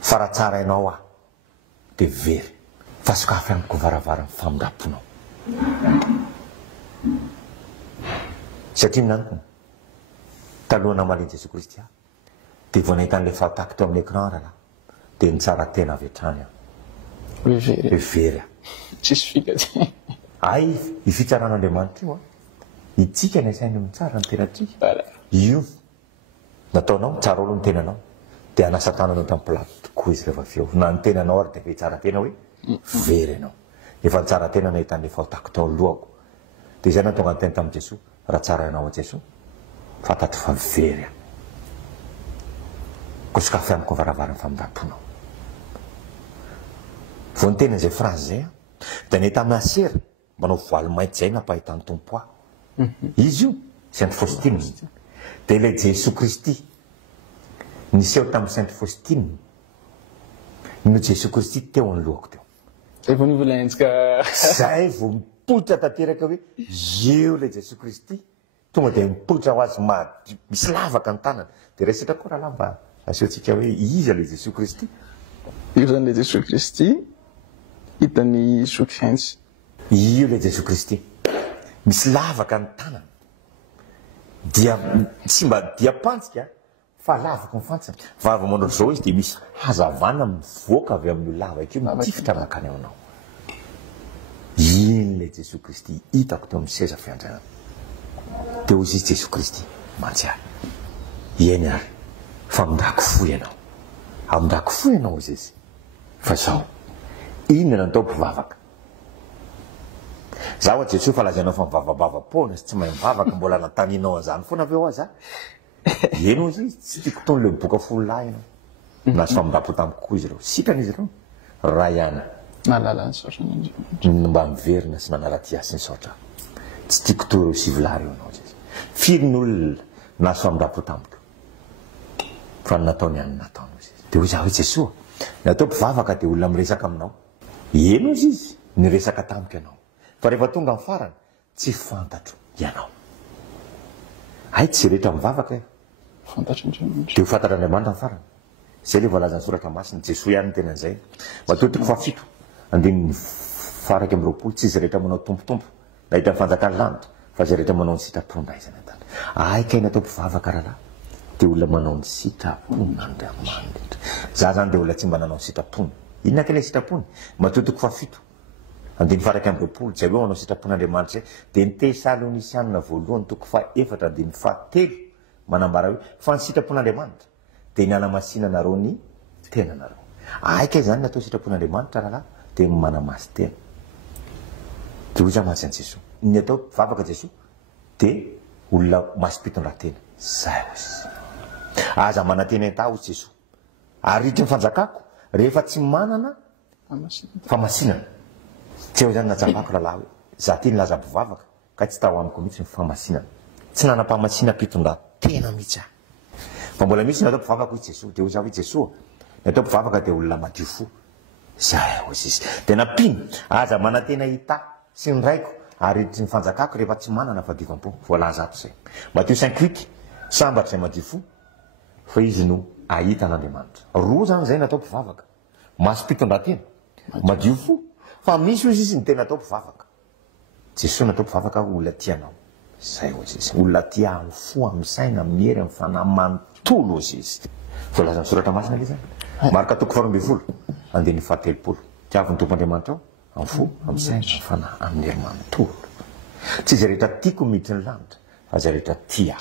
fa raha tsara ianao aho de very fa sokafa amiko ny varavarany famindraponao satria naniko talohana maliny Jesosy Kristy aho de vao nahitan'le fahataky teo amin'ny écran rahalahy de nitsara tena avy hatrany aho very tsisy fika ay ifitsaran'Andriamanitra io itsika ny asainy mitsara ny tenatsika io nataonao mitsara olo ny tenanao de anasa tananao tamin'ny plato tokoa izy rehefa feo na ny tenanao ary de fe tsara tena hoe very anao efa nitsara tena nahitan'le fahataky tao lohako de zay natonga ny teny tamin'i Jesosy raha tsara ianao a Jesosy fantatry fa very ko sokafy amiko varavarany famindraponao vo niteny an'izay frazy zay de nahita masera mba manao voaly mainty zay nampahitany tompo ahy izy io Sainte Faustine dia ilay Jesous Kristy niseho tamin'ny Sainte Faustine no Jesous Kristy teo any lohako teo efa nivolantsika zay vao mipoitra tanteraka hoe eo ilay Jesous Kristy tonga dia mipoitra ho azy misy lavaka ny tanana dia resatra koa raha mba asehoantsika hoe iza ilay Jesous Kristy io zany ilay Jesous Kristy hitany sokifantsy io ilay Jesous Kristy misy lavaka ny tanana dia tsy mba dia pantsika fa lavaka mifantsina vava manao zao izy dia misy hazavana mivoaka avy amin'ny lavaka io mitifitra makany aminao iny ilay Jesous Kristy hitako teo amin'ny seza fiandrana teo izy Jesous Kristy mantsy ahy eny ary fa mindako fo ianao amindako fo ianao izy izy fa zao inona natao mpivavaka zaho a Jesosy fa lazainao fa mivavabava-poana sy tsy mahay mivavaka mbola nataninao an'izany foana avy eo aza eno izy tsy tiako tony le miboka folo lahy ianao na sy famindapo tamiko koa izy ireo sitrana izy ireo raha ihany nalala ny saotrany mba miverina sy manara-ty asy ny saotra tsy tiako to ireo sivolahy reo anao izy firy ny olona na sy famindapo tamiko fa nataony ihany nataony izy dia hoy za hoe Jesosy natao mpivavaka dia olona miresaka aminao eno izy niresaka tamiko ianao fa rehefa tonga amin'ny farany tsy fantatro ianao ay tsy rehetra mivavaka fantatro dia ho fantatra Andriamanitra amin'ny farany zay le voalaza ny soratra masina Jesosy ihany tena an'izay matotiko fafito andiny faraky amin'ny roapolo tsy izy rehetra manao tompotompo nahita ny fanjakany lanitra fa zay rehetra manao ny sitrapona izany antany ay kay natao mpivavaka rahalahy dia olona manao ny sitrapona Andriamanitra za zany dia olona tsy mba nanao ny sitrapona inona kay ilay sitrapony matotiko fafito andiny faraky amin'ny roapolo zay hoe manao sitrapon'Andriamanitra zay dia ny Tesalonisianina voalohany toko fa efatra andiny fahatelo manambara hoe fa ny sitrapon'Andriamanitra dia ny anamasinanareo ny tenanareo ay kay zany natao sitrapon'Andriamanitra rahalahy dia manamasy tena dia hoy za matsy an'i Jesosy ny atao mpivavaka Jesosy dia olona masym-pitondrantena zay hozy aza manantena enta hozy Jesosy arity ny fanjakako rehefa tsy manana famasinana tsy eo zany natsambako rahalahy hoe za ty nilaza mpivavaka ka tsy tao amiko mihitsy ny famasinana tsy nanam-pamasina mpitondran-tena mihitsy ahy fa mbola misy natao mpivavaka hoy Jesosy dia hoy za hoe Jesosy natao mpivavaka dia olona madio fo zay hozy izy dia nampino aza manantena hita sy ny raiko arity ny fanjakako rehefa tsy manana fadivam-po voalaza ato zay Matthieu 5:8 sambatra zay madio fo fa izy no ahita an'Andriamanitra roa zany zay natao mpivavaka masym-pitondran-tena madio fo fa misy ozy izy ny tena atao mpivavaka Jesosy natao mpivavaka olona tianao zay ozy izy olona tia amin'ny fo amin'ny saina amin'ny hery amin'ny fanahy manontolo ozy izy voalaza ny soratra masina le zany Marka toko 12 andiny fahatelopolo tiavy ny tompoandriamanitra ao amin'ny fo amin'ny saina amin'ny fanahy amin'ny hery manontolo tsy izay rehetra tiako miditry ny lanitra fa zay rehetra tia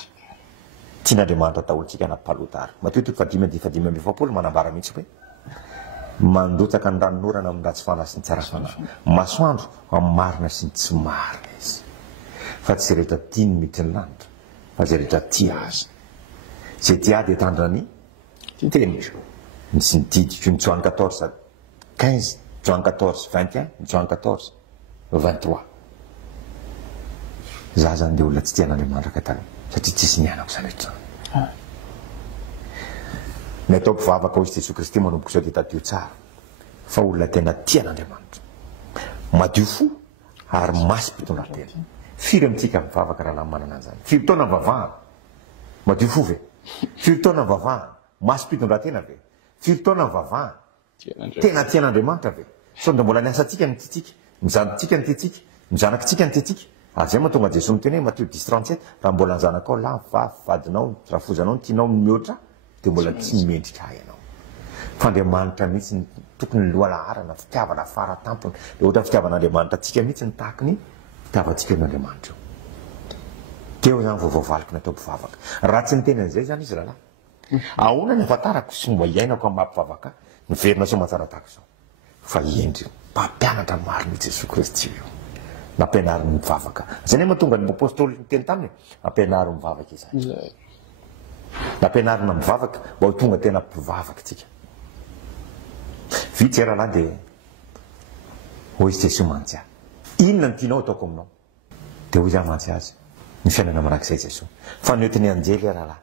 tian'Andriamanitra ataolontsika anampalotary Matthieu toko 5:5 manambara mihitsy hoe mandotsaka ny ranonorana amin'ny ratsy fanahy sy ny tsara fanahy masoandro amin'ny marina sy ny tsy marina izy fa tsy rehetra tia ny miditry ny lanitra fa zay rehetra tia azy zay tia dia tandrany teny misy nididiko ny Joan 14:15 Joan 14:21 Joan 14:23 za zany dia olona tsy tian'Andriamanitra ka taloha satria tsisy nianako zany rehetra ny atao mpivavaka hozy Jesosy Kristy manomboka zao dia tadio tsara fa olona tena tian'Andriamanitra madio fo ary masym-pitondran-tena firy amintsika mivavaka rahalahy manana an'izany firy taona mivavahana madio fo ve firy taona mivavahana masym-pitondran-tena ve firy taona mivavahana tena tian'Andriamanitra ve sao da mbola ny asantsika ny titsika mijanontsika ny titsika mijanakitsika ny titsika ary zay mahatonga Jesosy miteny hoe Matthieu 10:37 raha mbola nizanakao lahy vadinao rafozanao ny tianao mihoatra dia mbola tsy mendrika ahy ianao fa Andriamanitra mihitsy ny tokony loha laharana fitiavana fara tampony dia ohatra fitiavan'Andriamanitra atsika mihitsy ny tahaka ny fitiavantsika n'Andriamanitra teo zany vaovaovaliko natao mpivavaka raha tsy niteny an'izay zany izy rahalahy ahoana ny afantarako sy mba iainako amin'ny mampivavaka miverina so matsara tahaka izao fa endry mpampianatra maro mihitsy Jesosy Kristy io nampianariny mivavaka zay ny mahatonga ny apôstôly niteny taminy nampianary mivavaka izany nampianarina mivavaka mba ho tonga tena mpivavaka tsika vitsy rahalahy dia hoy izy Jesosy mantsy ahy inona ny tianao ataoko aminao dia hoy zah mantsy azy ny fiainana manak'izay Jesosy fa noentiny anjely rahalahy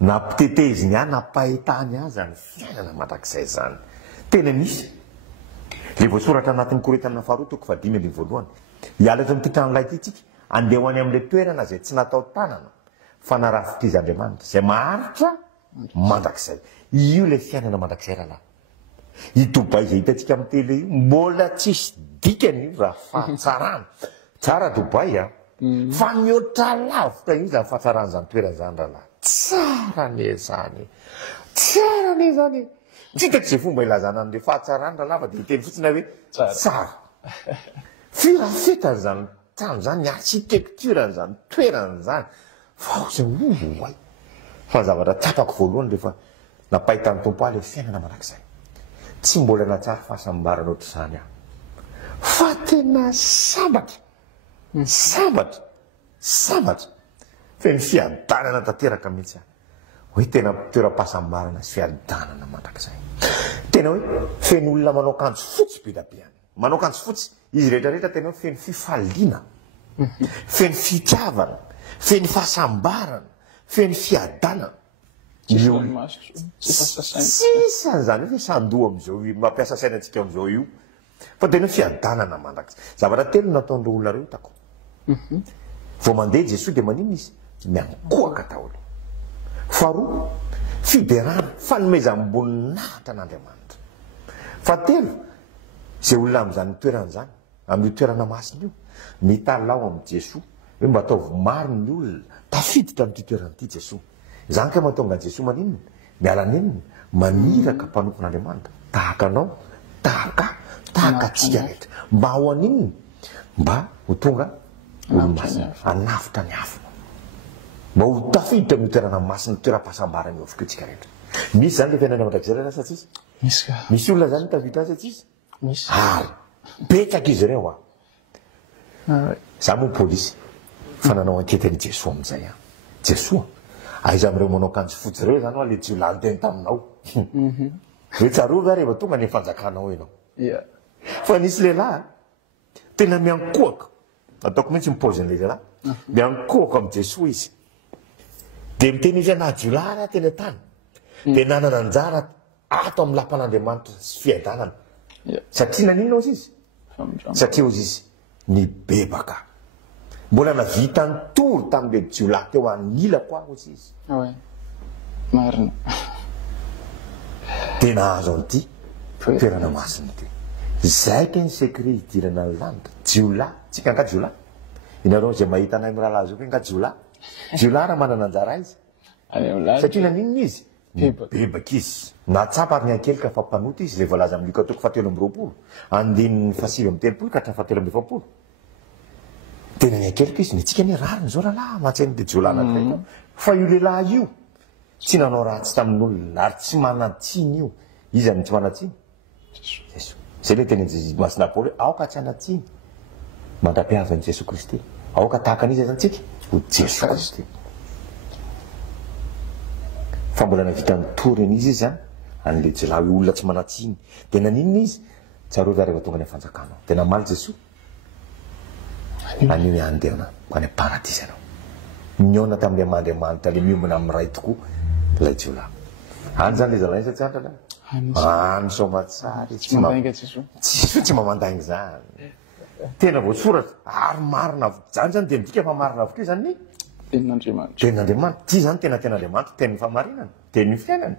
nampiteteiziny any nampahitany azy ny fiainana manak'izay zany tena misy le voasoratra anatin'ny Korintiana faharoa toko 5:1 hialatra amin'ity tranoray ity tsika andeha ho any amin'ilay toerana zay tsy natao tanana fa narafitriz'Andriamanitra zay maharitra mandrakizay io le fiainana mandrakizay rahalahy itobay zay hitantsika amin'ny tele io mbola tsisy dikany io raha fahatsarana tsara dobay a fa mihoatra lavitra io zany fahatsarana zany toerana zany rahalahy tsara ne zany tsara ne zany tsy hitako zay fomba ilazana an'le fahatsarana rahalahy fa dia hiteny fotsiny hoe tsara firafetany zany trano zany ny architecture zany toerana zany fa zay ay fa zavatra tsapako voalohany rehefa napahitany tompo ahy le fiainana manak'izay tsy mbola natsara fahasambarana ohatr'izany aho fa tena sambatra feny fiadanana tanteraka mihitsy hoe tena toeram-pahasambarana sy fiadanana mandrakizay tena hoe feny olona manao akanjo fotsy be da be any manao akanjo fotsy izy rehetrarehetra tena hoe feny fifaliana feny fitiavana feny fahasambarana feny fiadanana sisan'izany hoe sandoha am'izao mampiasa saina antsika am'izao io fa tena hoe fiadanana mandrakizay zavatra telo nataondreo olona reo hitako vao mandeha Jesosy dia manino izy miankohaka daholo faharoa fiderana fanomezam-boninahitra an'Andriamanitra fahatelo zay olona amin'izany toerana zany amin'ny toerana masina io mitalao amin'i Jesosy hoe mba ataovy maro ny olona tafiditra amin'ity toerana ity Jesosy zany ka mahatonga Jesosy maninona miala nenina maniraka mpanompon'Andriamanitra tahaka anao tahaka atsika rehetra mba ho aninona mba ho tonga olomasina anafitra ny hafa mba ho tafiditra amin'ny toerana masina toeram-pahasambarana eo avokoa tsika rehetra misy zany le fiainana mandrakizay raha sa tsisy misy olona zany tafiditra sa tsisy ary betsaka izy ireo za moa polisy fa nanao ankety ny Jesosy amin'izay Jesosy aiza amin'ireo manao akanjo fotsy ireo zany le jiolaly teny taminao hoe tsarovy rehefa tonga ny fanjakanao ianao fa nisy lehilahy tena miankohaka ataoko mihitsy mipaozin'le lehilahy miankohaka amin'i Jesosy izy dia miteny izy na jiolaly teny an-tany dia nanana anjara ato amin'ny lapan'Andriamanitra sy fiadanana satria nanino ozy izy satria ozy izy nibebaka mbola navita ny tory tamin'le jiolahy teo anila koa ozy izy marina dia nahazo an'ity toerana masina ty zay ka ny secret hidirana ny lanitra jiolahy tsika nga jiolahy inareo zay mahita anay amin'ny rahalahy zao hoe nga jiolahy raha manana anjara izy satria naninona izy bebaka izy natsapa ary ny ankelika fa mpanota izy le voalaza amin'ny Luka toko 7:20 andininy 7:30 ka hatrany 7:20 tena ny ankelika izy nitsika ny rariny zao rahalahy matsainy de jiolahy anankiray fa io lehilahy io tsy nanao ratsy tamin'olona ary tsy manatsiny io izy any tsy manatsiny zay le tena masina Paoly hoe aoka tsy anatsiny mandra-piavan'i Jesosy Kristy aoka tahaka an'izy zany tsika ho Jesosy Kristy fa mbola navita ny tory an'izy izy an'le jiolahy hoe olona tsy manatsiny dia naninona izy tsarovy rehefa tonga ny fanjakanao tena maly Jesosy anio iandehana any paradisy anao miona tamin'le Andriamanitra le miombona amin'ny ray tokoa lay jiolahy any zany le zalainy satsia andrala any somatsary tsy mamandaingy zany tena voasoratra ary marina zany zany dia midika fa marina avokoa zany tenin'Andriamanitra ty zany tena ten'Andriamanitra tenin'ny famarinana tenin'ny fiainana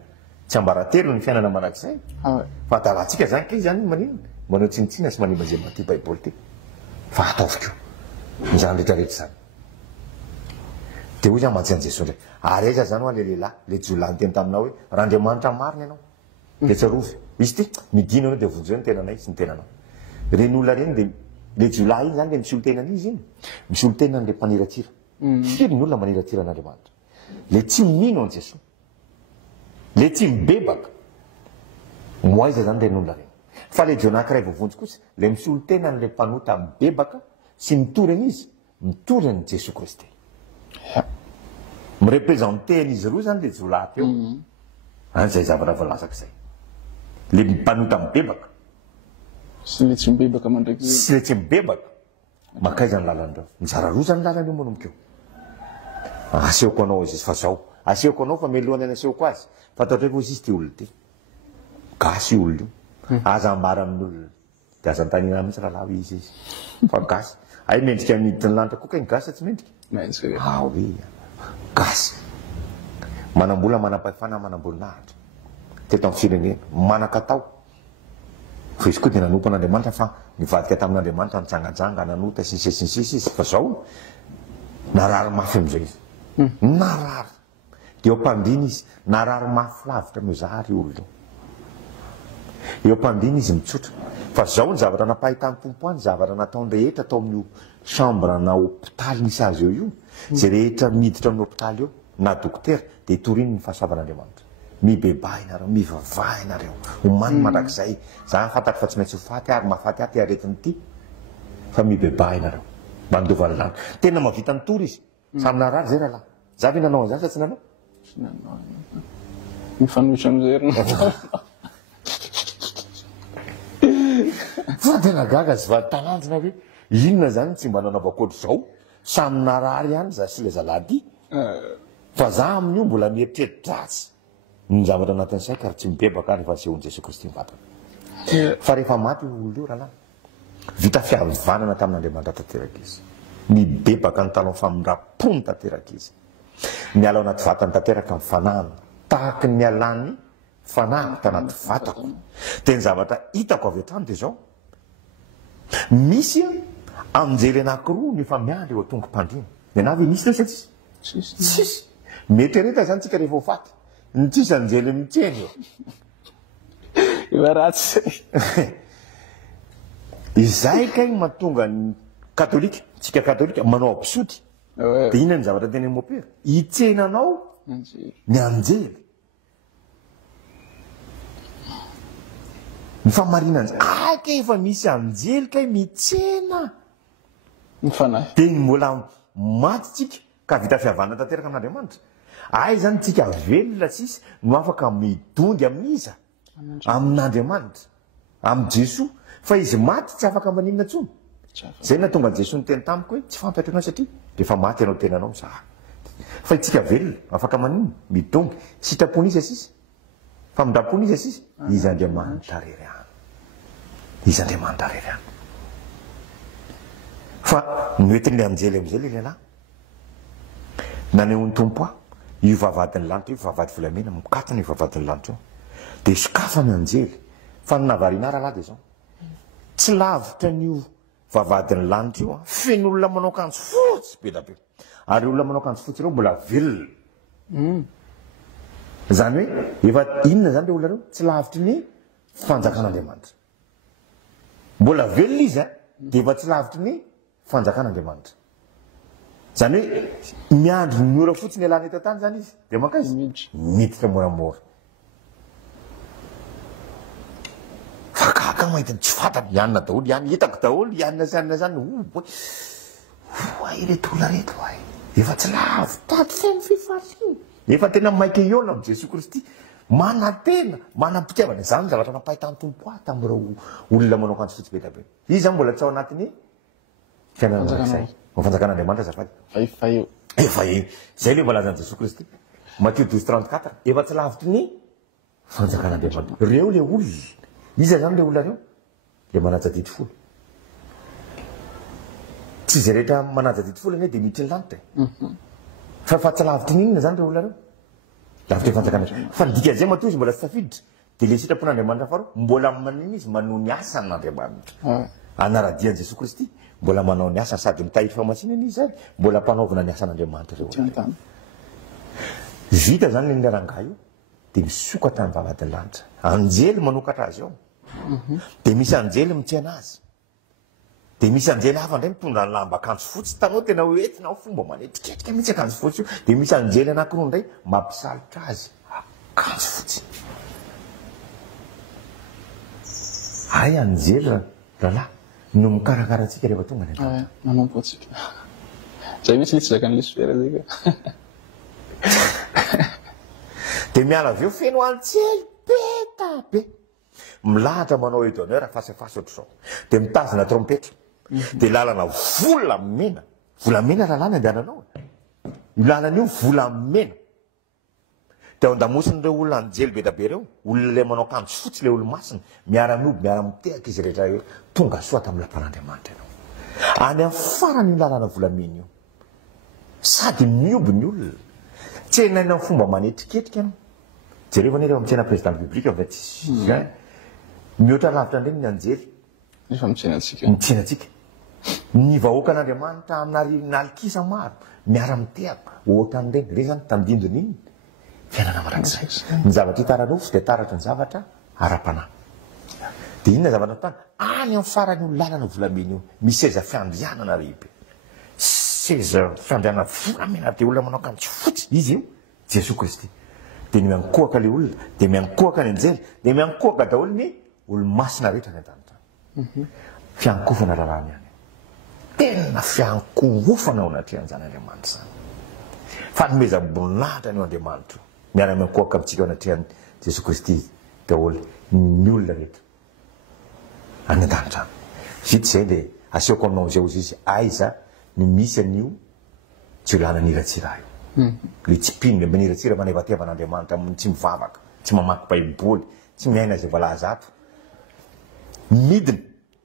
tsy ambaratelo ny fiainana manak'izay fa talatsika zany ka izy zany maninona manao tsinitsina sy manimba zay maty baiboly ty fa ataoviko mizany rehetrarehetra zany dia hoy zany mantsy Jesosy ndray ary aiza zany ho le lehilahy le jiolahy teny taminao hoe raha Andriamanitra marina ianao dia tsarovy izy ty midina anao dia vonjeo ny tenanay sy ny tenanao reny olona reny dia le jiolahy iny zany le misy olo tenan'izy iny misy olo tenany le mpaniratira firy ny olona maniratira an'Andriamanitra le tsy mino an Jesosy le tsy mibebaka moaiza zany reny olona reny fa le jio anankiray voavonjy kosa le misy olo tenany le mpanota mibebaka sy mitory an'izy mitory an' Jesosy Kristy mirepresenté an'izy roa zany le jiolahy teo any zay zavatra voalazaka zay le mpanota mibebaka sy le tsy mibebaka mandraiky sy le tsy mibebaka makaiza ny lalandreo mizara roa zany lalany io monomkeo asehoko anao izy fa zao asehoko anao fa melohany any asehoko azy fa atao draiky ozy izy ty olo ty gasy olo io aza ambara amin'olona de aza antanina mihitsy rahalahy izy izy fa gasy ay mendrika miditra ny lanitra koa ka iny gasy tsy mendrika oe gasy manambola manam-pahefana manambolinahitra teto amin'ny firenena manan-katao fa izy koa dia nanompo an'Andriamanitra fa nivadika tamin'Andriamanitra nitsangajanga nanota sinsisinsisy izy fa zao narary mafy am'izay izy narary de eo mpandiny izy narary mafy lavitra mizary olona eo mpandiny izy mitsotra fa zao ny zavatra napahitany tompo any zavatra nataony rehetra atao amin'ny chambre na hôpitaly misy azy eo io zay rehetra miditra amin'ny hôpitaly eo na dokotera de toriny ny fahasoavan'Andriamanitra mibeba inareo mivavaha inareo omany mandrakizay za fantako fa tsy maintsy hofaty ary mahafaty aty aretiny ity fa mibeba inareo mandovany lanitra tena mavita ny tory izy samy narary zay rahalahy za ve nanao an'izany sa tsy nanao mifanohitra am'zay fa tena gaga sy vatananjina hoe inona zany tsy mba nanavakotry zao samy narary ihany za sy le zalahy fa za amin'io mbola mieritreritratsy ny zavatra anatin'ny saika ary tsy mibebaka rehefa asehon'i Jesosy Kristy mivantana fa rehefa maty olo io rahalahy vita fihavanana tamin'Andriamanitra tanteraka izy mibebaka ny talon famindram-pony tanteraka izy miala ao anaty vatany tanteraka ny fanahana tahaky ny alany fanahako tanaty vatako de ny zavatra hitako avy hatrany de zao misy anjely anankiroa ny efa miandry eo atongo mpandrina de na ve misy leo sa tsisy mety reta zany tsika rehefa ho faty ny tsisy anjely mitseny eo ratsy izay kay mahatonga ny katolika tsika katolika manao absoty de inona ny zavatra tena mopera hitsenanao ny anjely ny famarina anjely aka efa misy anjely kay mitsena ny fanahy de ny mbola maty tsika ka vita fihavana tanteraka amin'Andriamanitra ay zany tsika velona tsisy no afaka midongy amin'iza amin'Andriamanitra amin'ny Jesosy fa izy maty tsy afaka maninona tsony zay natonga Jesosy ny teny tamiko hoe tsy fampatra anao satria rehefa maty anao tenanao za fa itsika velona afaka maninona midongy sitrapony izy asisy fa mindrapony izy asisy izy Andriamanitra rery any izy Andriamanitra rery any fa noetin'le anjely am'izay le lehilahy naneho'ny tompo aho io vavadiny lanitra io vavady volamena mikatona io vavadiny lanitra io de sokafany anjely fa ny navarina rahalahy de zao tsy lavitra n'io vavadiny lanitra io feno olona manao akanjo fotsy be da be ary olona manao akanjo fotsy ireo mbola velona zany hoe efa inona zany le olona reo tsy lavitry ny fanjakan'Andriamanitra mbola velona izy de efa tsy lavitry ny fanjakan'Andriamanitra zany hoe miandro ny ora fotsiny alany eto tany zany izy de maka izy miditra moramora fa kaka mahita tsy fantany ianona daholo ihany hitako daholo ianona sanina zany ay reto olona reto ay efa tsy lavitra feno fifaliana efa tena maika iona am' Jesosy Kristy manatena manam-pitiavana zany zavatra nampahitany tompo ahy tamin'ireo olona manao akanjo fotsy be da be izy zany mbola tsy ao anatin'ny fiainana rak'izay fanjakan'Andriamanitra zafady efa eo zay le mbalazan'i Jesosy Kristy Matthieu 12:34 efa tsy lavitry ny fanjakan'Andriamanitra reo le olona iza zany le olona reo le manaja dity folo tsy zay rehetra manaja dity folo ane de miditry ny lanitra fa tsy lavitry ny inona zany le olona reo lavitry ny fanjakan'Andriamanitra fa nidika zay matoa izy mbola tsy tafiditra de le sitrapon'Andriamanitra faharoa mbola maniny izy manao ny asan'Andriamanitra anaradian'i Jesosy Kristy mbola manao ny asa sady mitahiry famasinana izy zany mbola mpanaovana ny asan'Andriamanitra reo vita zany le nirangah io de misokatra ny vavadiny lanitra anjely manokatra azy ao de misy anjely mitsena azy de misy anjely hafa ndray mitondra ny lamba akanjo fotsy tanao tena hoentina fomba manetriketrika mihitsy akanjo fotsy io de misy anjely anankiroa ndray mampisalotra azy akanjo fotsy ay anjely rahalahy no mikarakara atsika rehefa tonga ny manompo atsika zay mihitsy le tsy zakany lesifera zay ka de miala avy eo feno anjely be tabe milahatra manao edonneur fasefasy ohatr'izao dia mitazona trompetra dia lalana volamena rahalany andehananao io lalana io volamena dia ao an-damosiny ireo olona anjely be dabe reo olona le manao akanjo fotsy le olo-masina miara-mioby miara-mitehaka izy rehetra eo tonga soa tamin'ny lapan'Andriamanitra ianao any amin'ny farany io lalana volamena io sady mioby ny olona tsy enaina amin'ny fomba manetriketrika ianao jereo fa nefa mitsena président publique fa tsy mihoatra lavitra ndreny ny anjely efa mitsenatsika ny vahoaka an'Andriamanitra nalikisa maro miara-mitehaka ohatra an'ireny re zany tandindony iny fiainana marak'izay ny zavatra hitaranofo dia taratra ny zavatra ara-panahy dia inona zavatra tany any amin'ny farany io lalana volamena io misy seza fiandrianana rehibe seza fiandrianana volamena dia olona manao akanjo fotsy izy io Jesosy Kristy dia miankohaka le olona dia miankohaka ny anjely dia miankohaka daholo ny olo-masina rehetra ny an-danitra fiankofana lalàna ihany tena fiankohofana ao anatrehan' zany Andriamanitra zany fanomezam-boninahitra ny Andriamanitra miara-miankohaka amintsika ao anatrehan' Jesosy Kristy daholo ny olona rehetra any an-danitra any vita izay dia asehoko aminao amin'izay ozy izy aiza ny misy an'io tsy ho lana niratsira io le tsy mpinina mba niratsira manevatevanaandriamanitra tsy mivavaka tsy mamaky baiboly tsy miaina zay voalaza ato midina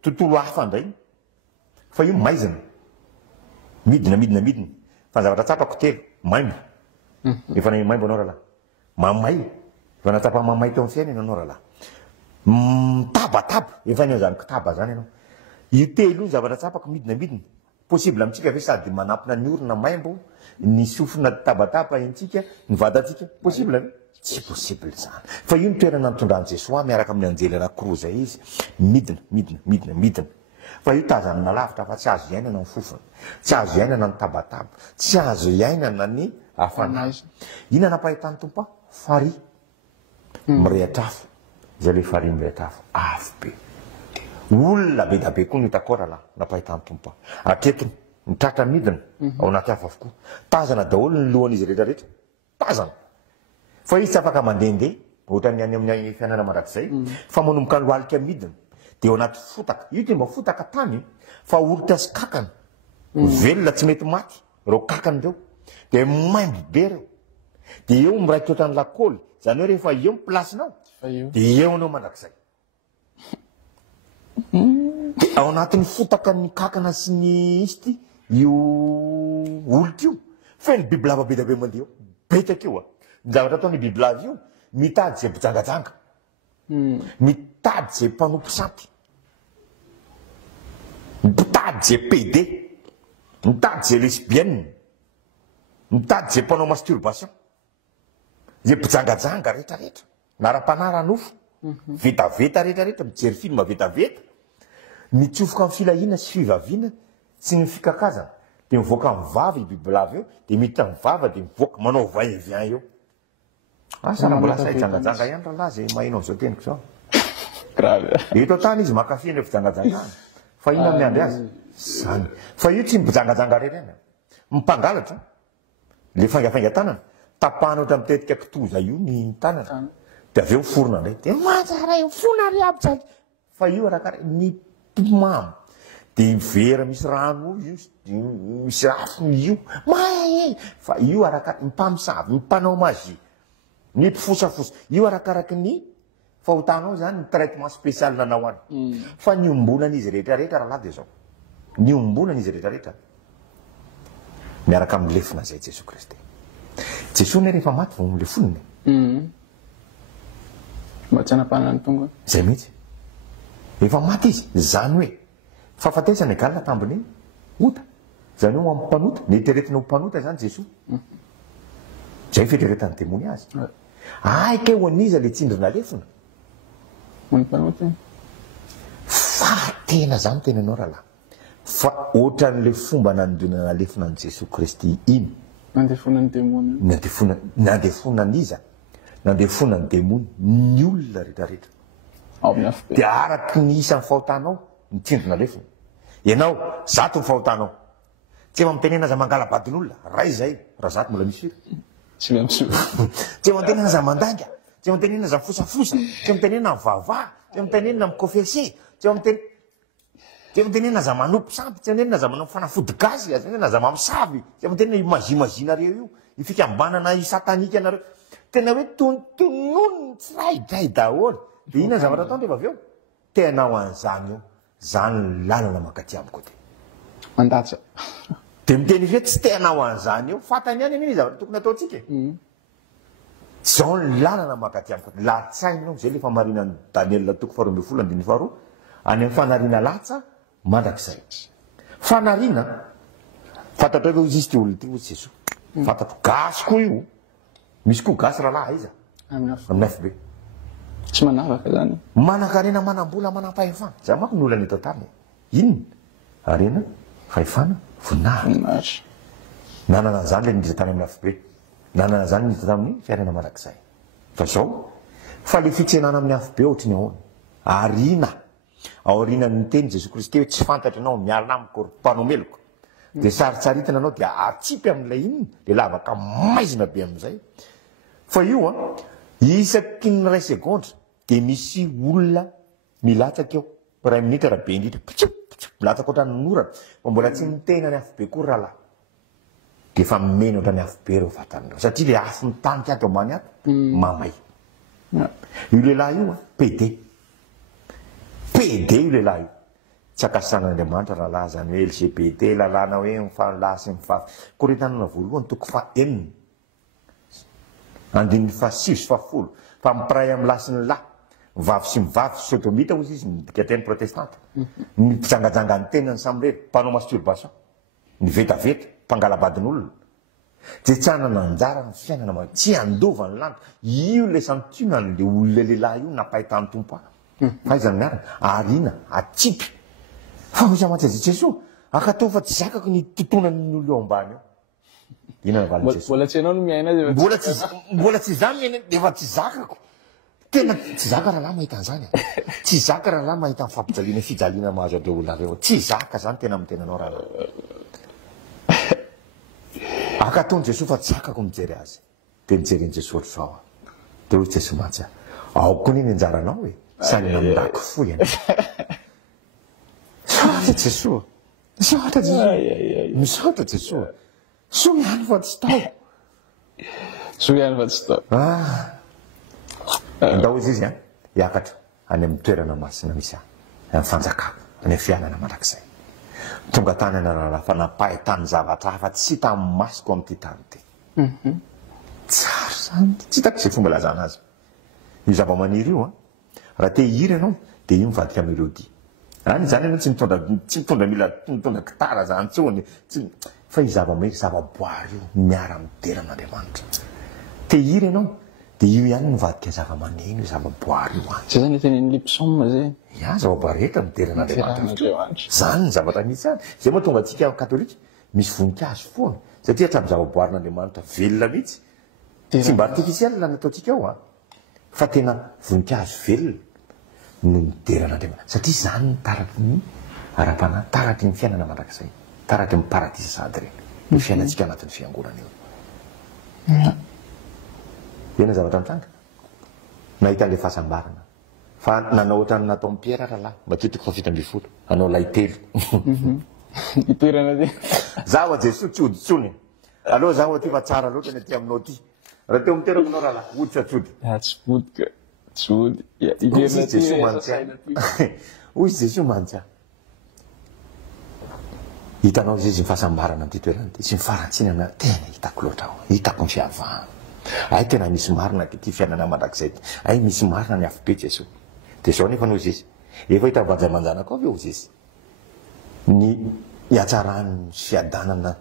tontolo hafa ndray fa io maizina midina fa zavatra tsapako telo maimbo efa na maimbo anao rahalahy mamay efa natsapa mamay teo amin'ny fiainana anao rahalahy tabataba efa neo zany kitaba zany ianao io telo io zavatra tsapako midina possible amintsika ve sady manampina ny orona maimbo ny sofina tabataba intsika ny vatantsika possible ve tsy possible zany fa io ny toerana nitondran'i Jesosy miaraka amin'ny anjely anankiroa zay izy midina fa io tazanana lavitra fa tsy azo iainana ny fofona tsy azo iainana ny tabataba tsy azo iainana ny afanazy ina napahitany tompo fary mirehatra afo zay le fary mirehatra afo afo be olona be da be koa nitako rahalahy napahitany tompo atretiny mitratra midina ao anaty afo avokoa tazana daholo ny lohan'izy rehetrarehetra tazana fa izy tsy afaka mandehandeha ohatra ny any amin'ny fiainana mandrakizay fa manomboka ny lohalika midina dia ao anaty fotaka io dia mba fotaka tany fa oritra sy kakana velona tsy mety maty reo kakany reo dia maimbo be reo dia eo miraikitra ohatrany lakôly zany hoe rehefa eo miplasinao dia eo anao mandrakizay ao anatin'ny fotaka ny kakana sy ny isty io olitra io feno bibilava be da be mandeha eo betaka io ny zavatra ataony bibilava io mitady zay mpijangajanga mitady zay mpanompo sampy mitady zay PD mitady zay lesbienne mitady zay mpanao masturbation zay mpijangajanga rehetrarehetra nara-panara nofo vetaveta rehetrarehetra mijery film vetaveta mitsofoka amin'ny filahina sy fivaviana sy ny fikakazana dia mivoaka amin'ny vava i bibilava eo dia miditra amin'ny vava dia mivoaka manao va-et-vient eo sana mbola say jangajanga ihany rahalahy zay mahainao zao teniko zao eto tany izy makafy ny fijangajangana fa ina miandry azy zany fa io tsy mipijangajanga rehetra mipangalatra le fangafainga tanana tapahana ohatra mitetika kitoza io ny tanana dia avy eo forona ndray dia matsara io forona ry aby fa io arakara ny tomamo dia vera misy rano io misy rafo io fa io arakara mipamisavy mimpanao magie ny mpifosafosa io arakaraky ny fahotanao zany ny traitement spécial nanao any fa ny ombonana izy rehetrarehetra rahalahy dia zao ny ombonana izy rehetrarehetra miaraka amin'ny lefina zay Jesosy Kristy Jesosy ne rehefa maty vao le fonony mba tsy hanapahana ny tongony zay mihitsy efa maty izy zany hoe fahafatesana e galina tambiny ota zany hoe amin'ny mpanota neteretina ho mpanota zany Jesosy zay fitreretany demony azy aika ho aniza le tsindrina lefina fa tena zany tena anao rahalahy fa ohatran'le fomba nandonana lefina ny Jesosy Kristy iny nandefonany demony nandefonan'iza nandefonany demony ny olona rehetrarehetra dia araky ny isan'ny fahotanao nitsindrina lefina ianao zato ny fahotanao tsy efa mitenena za mangala badin'olona ray zay raha zato mbola misy firy tsy tsy efa mitenena za mandanga tsy eo mitenenina za mifosafosa tsy eo mitenenina mivavah tsy eo mitenenina mikofese tsy eo mitenenina za manompo sampy tsy eo mitenenina za manao fanafody gasy tsy mitenenina za mamosavy tsy eo mitenenina imazimazínareo io ifikambanana isatanika anareo tena hoe tontonony tsiraidray daholo de inona zavatra atao nrefa avy eo tenao an'izany io zany lalana makaty amiko ty mandatsa de miteny hoe tsy tenao an'izany io fatany ihany aniny zavatra tokony ataotsika zao ny lalana makaty amiko latsainao zay lefa marinany Daniel toko 12:12 any amin'ny fanariana latsa mandrakizay fanariana fantatro hoe izy ty olona ty ho Jesoa fantatro gasy koa io misy koa gasy rahalahy iza amin'ny FB tsy manavaka zany manan-karena manam-bola manam-pahefana za manko ny olana eto tany inona arena fahefana voninahitra nanana an'izany le niditra tany amin'ny FB nanana zany niditra tamin'ny fiainana mandrakizay fa zao fa le fitsenana amin'ny FB ohatrany ahoana arina ao arinany teny Jesoa Kristy hoe tsy fantatra anao miala amiko mpanomeloko de saritsaritana anao de atsipy amin'ilay inona de lavaka maizina be amin'izay fa io a isaky ny ray segondra de misy olona milatsaka eo ray minitra raha be indritra milatsaka ohatrany norana fa mbola tsy mitena ny FB koa rahalahy de efa mimena ohatrany FB reo vatanireo satria le afo mitaniky ato ambany ato mamay io lehilahy io a PD io lehilahy io tsy akasan'Andriamanitra rahalahy zany hoe LGBT lalàna hoe mifanlasy mifafy korintanana voalohany toko 4 andininy 6 fa mipiray amin'ny lasiny lahy mivavy sy mivavy sodomita ozy izy midikateny protestanta ny mpijangajanga ny tenany samy rery mpanao masturbation ny vetaveta mpangalabadin'olona de tsy anana anjara ny fiainana tsy andova ny lanitra io le santionan'le olona lehilahy io napahitany tompo fa izany miarana arina atsipy fa misy amatsazy Jesoa akatao fa tsy zakako ny totonan'ny olo eo ambany eo inona valy Jesoa mbola tsy anao no miaina azy mbola tsy za miaina defa tsy zakako tena tsy zaka rahalahy mahita an'izany tsy zaka rahalahy mahita ny fampijaliana fijaliana mahazo adreo olona reo tsy zaka zany tena mitenanao rahalahy akataony Jesoa fa tsy zakako mijery azy de mijery Jesoa ohatry zao de hoy Jesoa mantsy ao koa niny anjaranao hoe sanina mirako foy any soatra Jesoa soatra Jesoa misotra Jesoa so miany fa tsy tao so ihany fa tsy tao ndao izy izy hiakatra any amin'ny toerana masina misy amin'ny fanjakako any amin'ny fiainana mandrakizay tonga tany ana rahalahy fa napahy tany zavatra hafa tsy tamin'ny masoko amin'ity tany ty tsara zany tsy hitako izay fomba lazana azy io zava-maniry io raha te hihiry ianao de io mivadika melody any zany ianao tsy mitondra mila mitondra gitara zany tsony fa io zava-maniry zava-boary io miara mideran'Andriamanitra te hihiry ianao de io ihany mivadika zava-maneno io zava-boary io any zay zany tenen'le psaume zay ya zava-boary rehetra mideran'Andriamanitra zany ny zavatra misy any zay moa tonga atsika katolika misy voninkazo foana satria hatramy zava-boarin'Andriamanitra velona mihitsy tsy mba artifisiel la nataotsika ao fa tena voninkazo velona no mideran'Andriamanitra satria zany ny taraky ny ara-panahy taraky ny fiainana mandrakizay taraky ny paradisa sady reny ny fiainantsika anatin'ny fiangonana eo ena zavatra mitranga nahita an'le fahasambarana fa nanao ohatrany natao amin'ny Pierre rahalahy matetiky fa 7 anao lay telo itoerana ty zaho Jesoa tsy oditsony aloha zaho aty fa tsara loatra ny aty aminao ty raha teo miterako anao rahalahy oditra tsody tsy vodika tsy ody itoerana ty hoy izy Jesoa mantsy hitanao izy ny fahasambarana amin'ity toerana ty sy mifarantsiny amina tena hitako loatra ao hitako ny fiavahana ay tena misy marina ty fiainana mandrakizay ay misy marina ny afobe Jesoa de zao nefa noho izy efa hita vajamanjana koa avy eo izy ny hiatsarany fiadanana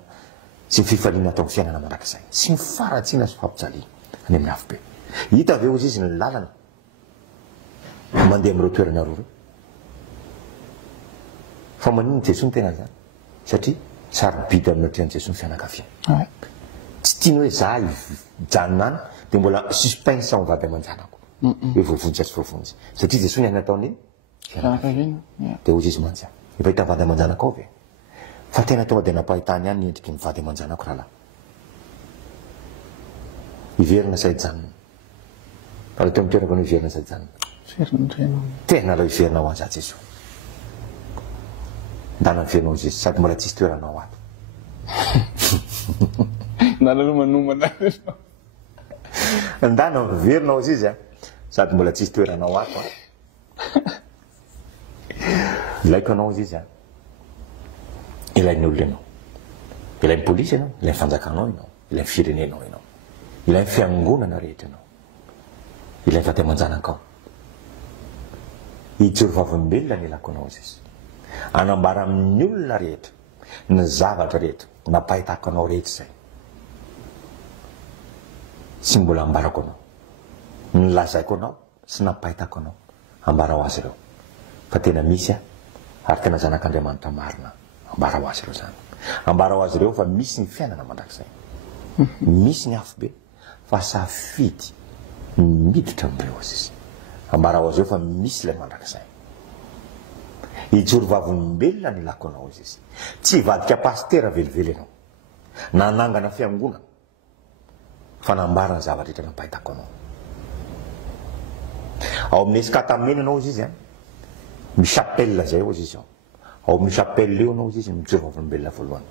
sy ny fifaliana atao amin'ny fiainana mandrakizay sy ny faratsiana sy fampijaliana any amin'ny afobe hita avy eo izy ny lalana mandeha amin'ireo toerana roa reo fa manino Jesoa ny tena zany satria sarobidy amin'ny atrehan'i Jesoa ny fianakaviana tsy tiany hoe za hijanonany de mbola suspense ao vady aman-janako hoe voavonjy sy voavonjy satria Jesoa ny any ataony de hoy izy mantsy efa hita vady aman-janako ao ve fa tena tonga de napahitany ihany endriky ny vady aman-janako rahalahy iverina say janona fa teo mitoerako ny iverina zay zany tena aloha iverina ho an'izay Jesoa ndana iverinao izy sady mbola tsisy toeranao ato ndana manomana ndana iverinao izy izy sady mbola tsisy toeranao ato ilaiko anao izy izy ilain'ny olona ianao ilain'ny polisy ianao ilain'ny fanjakanao ianao ilain'ny firenenao ianao ilain'ny fiangonana rehetra ianao ilain'ny fahatemanjanakao ijoro vavolombelona ny ilako anao izy izy anambara amin'ny olona rehetra ny zavatra rehetra napahitako anao rehetra zay sy mbola ambarako anao nylazaiko anao sy napahitako anao ambara ho azy ireo fa tena misy ary tena zanak'Andriamanitra marina ambara ho azy ireo zany ambara ho azy ireo fa misy ny fiainana mandrakizay misy ny afo be fa safidy miditra amin'ireo azy izy ambara ho azy ireo fa misy ilay mandrakizay ijoro vavolombelona ny ilako anao izy izy tsy vadika pastera velively ianao nanangana fiangonana fa nambara ny zavatra rehetra napahitako anao ao amin'ny esikatamena anao izy izy michapelle zay ao izy izy ao amin'ny chapelle eo anao izy izy mijoro vavolombelona voalohany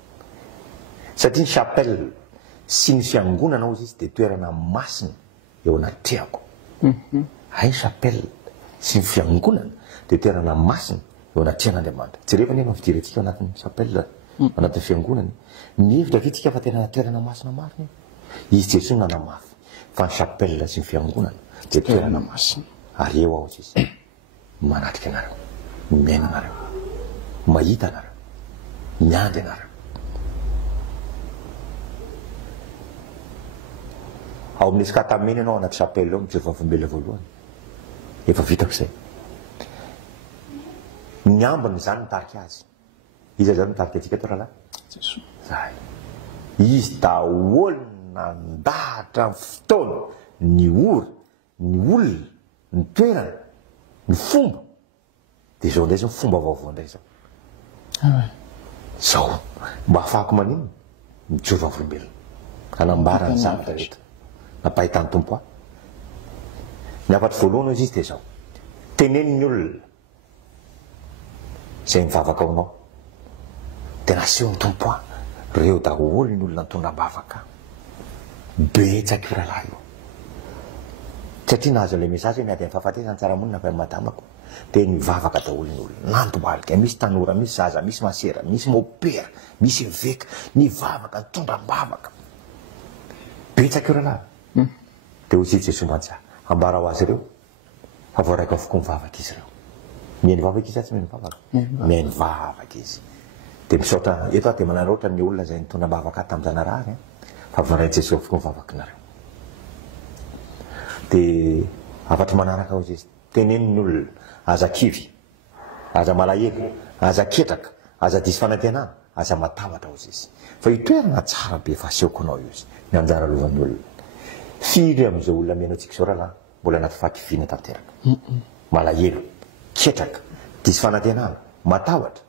satria ny chapelle sy ny fiangonana ao izy izy dia toerana masina eo anatrehako ay chapelle sy ny fiangonana dia toerana masina eo anatrehan'Andriamanitra tsy rehefa ny fidirentsika anatin'ny chapelle anatin'ny fiangonana mihevitra vitsika fa tena toerana masina marina izy Jesosy nanamafy fa ny chapelle sy ny fiangonana dia toerana masina ary eo ao izy manatrika anareo miaina anareo mahita anareo miandry anareo ao amin'ny esikatamena ianao anaty chapelle ao mijoro vavolombelona voalohany efa vitako izay ny ambiny zany nitarika azy izy zany nitarika atsika to rahalahy zay izy daholo nandahatra ny fotoana ny ora ny olona ny toerana ny fomba dia zao ndray zao fomba vaovao ndray zao zao mba ahafahako manino mijoro vavolombelona anambara ny zavatra rehetra napahitany tompo ahy ny afatry voalohany izy izy dia zao tenenin'ny olona zay mivavaka ao dia naseho ny tompo ahy reo daholo ny olona nitondram-bavaka betsaka io rahalahy io satria nahazo an'ilay mesage hoe miady amin'ny fahafatesana tsaramonina avy amin'ny madamako dia nivavaka daholo ny olona nandohalika misy tanora misy zaza misy masera misy mopera misy eveka nivavaka nitondram-bavaka betsaka io rahalahy dia hozy Jesosy mantsy ambara ho azy ireo fa voaraika avokoa mivavaka izy ireo mihainy vavaka izy tsy mihainy vavaka mihainy vavaka izy dia misaotra eto aho dia manaratra ny olona zay nitondram-bavaka tamin-janarary fa voaraika Jesosy avokoa mivavaka nareo dia afatra manaraka ao izy tenenin'ny olona aza kivy aza malahelo aza ketraka aza disy fanantenana aza matahotra ao izy fa itoerana tsara be fa aseoko anao io izy ny anjara lovan'ny olona firy amin'izao olona mianao tsika zao rahalahy mbola anaty fahakiviana tanteraka malahelo ketraka disy fanantenana matahotra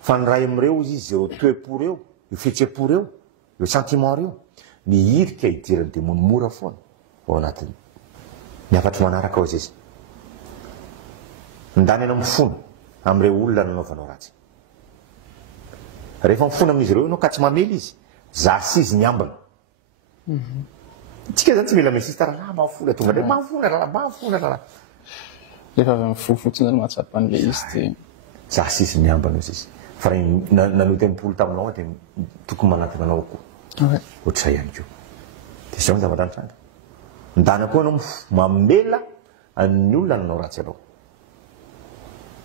fa ny ray amin'ireo izy izy ireo toe-po reo io fihetsem-po reo io sentiment reo ny hirika hidirany dia monimora foana ao anatiny ny afatry manaraka ao izy izy ndany anao mifona amin'ireo olona nanaovanao ratsy rehefa mifona amin'izy ireo ianao ka tsy mamely izy zasy izy ny ambiny tsika zany tsy mila misisy rahalahy mahafola tonga ndray mahafola rahalahy rehefa avy amin'ny fo fotsiny zany mahatsapan'ilay izy dia zasy izy ny ambiny izy izy fa nanoty am-polo taminao dia tokony manataka anao koa ohatr'izay ihany koa dia zao ny zavatra nitranga ndana koa anao mamela ny olona nanao ratsy anao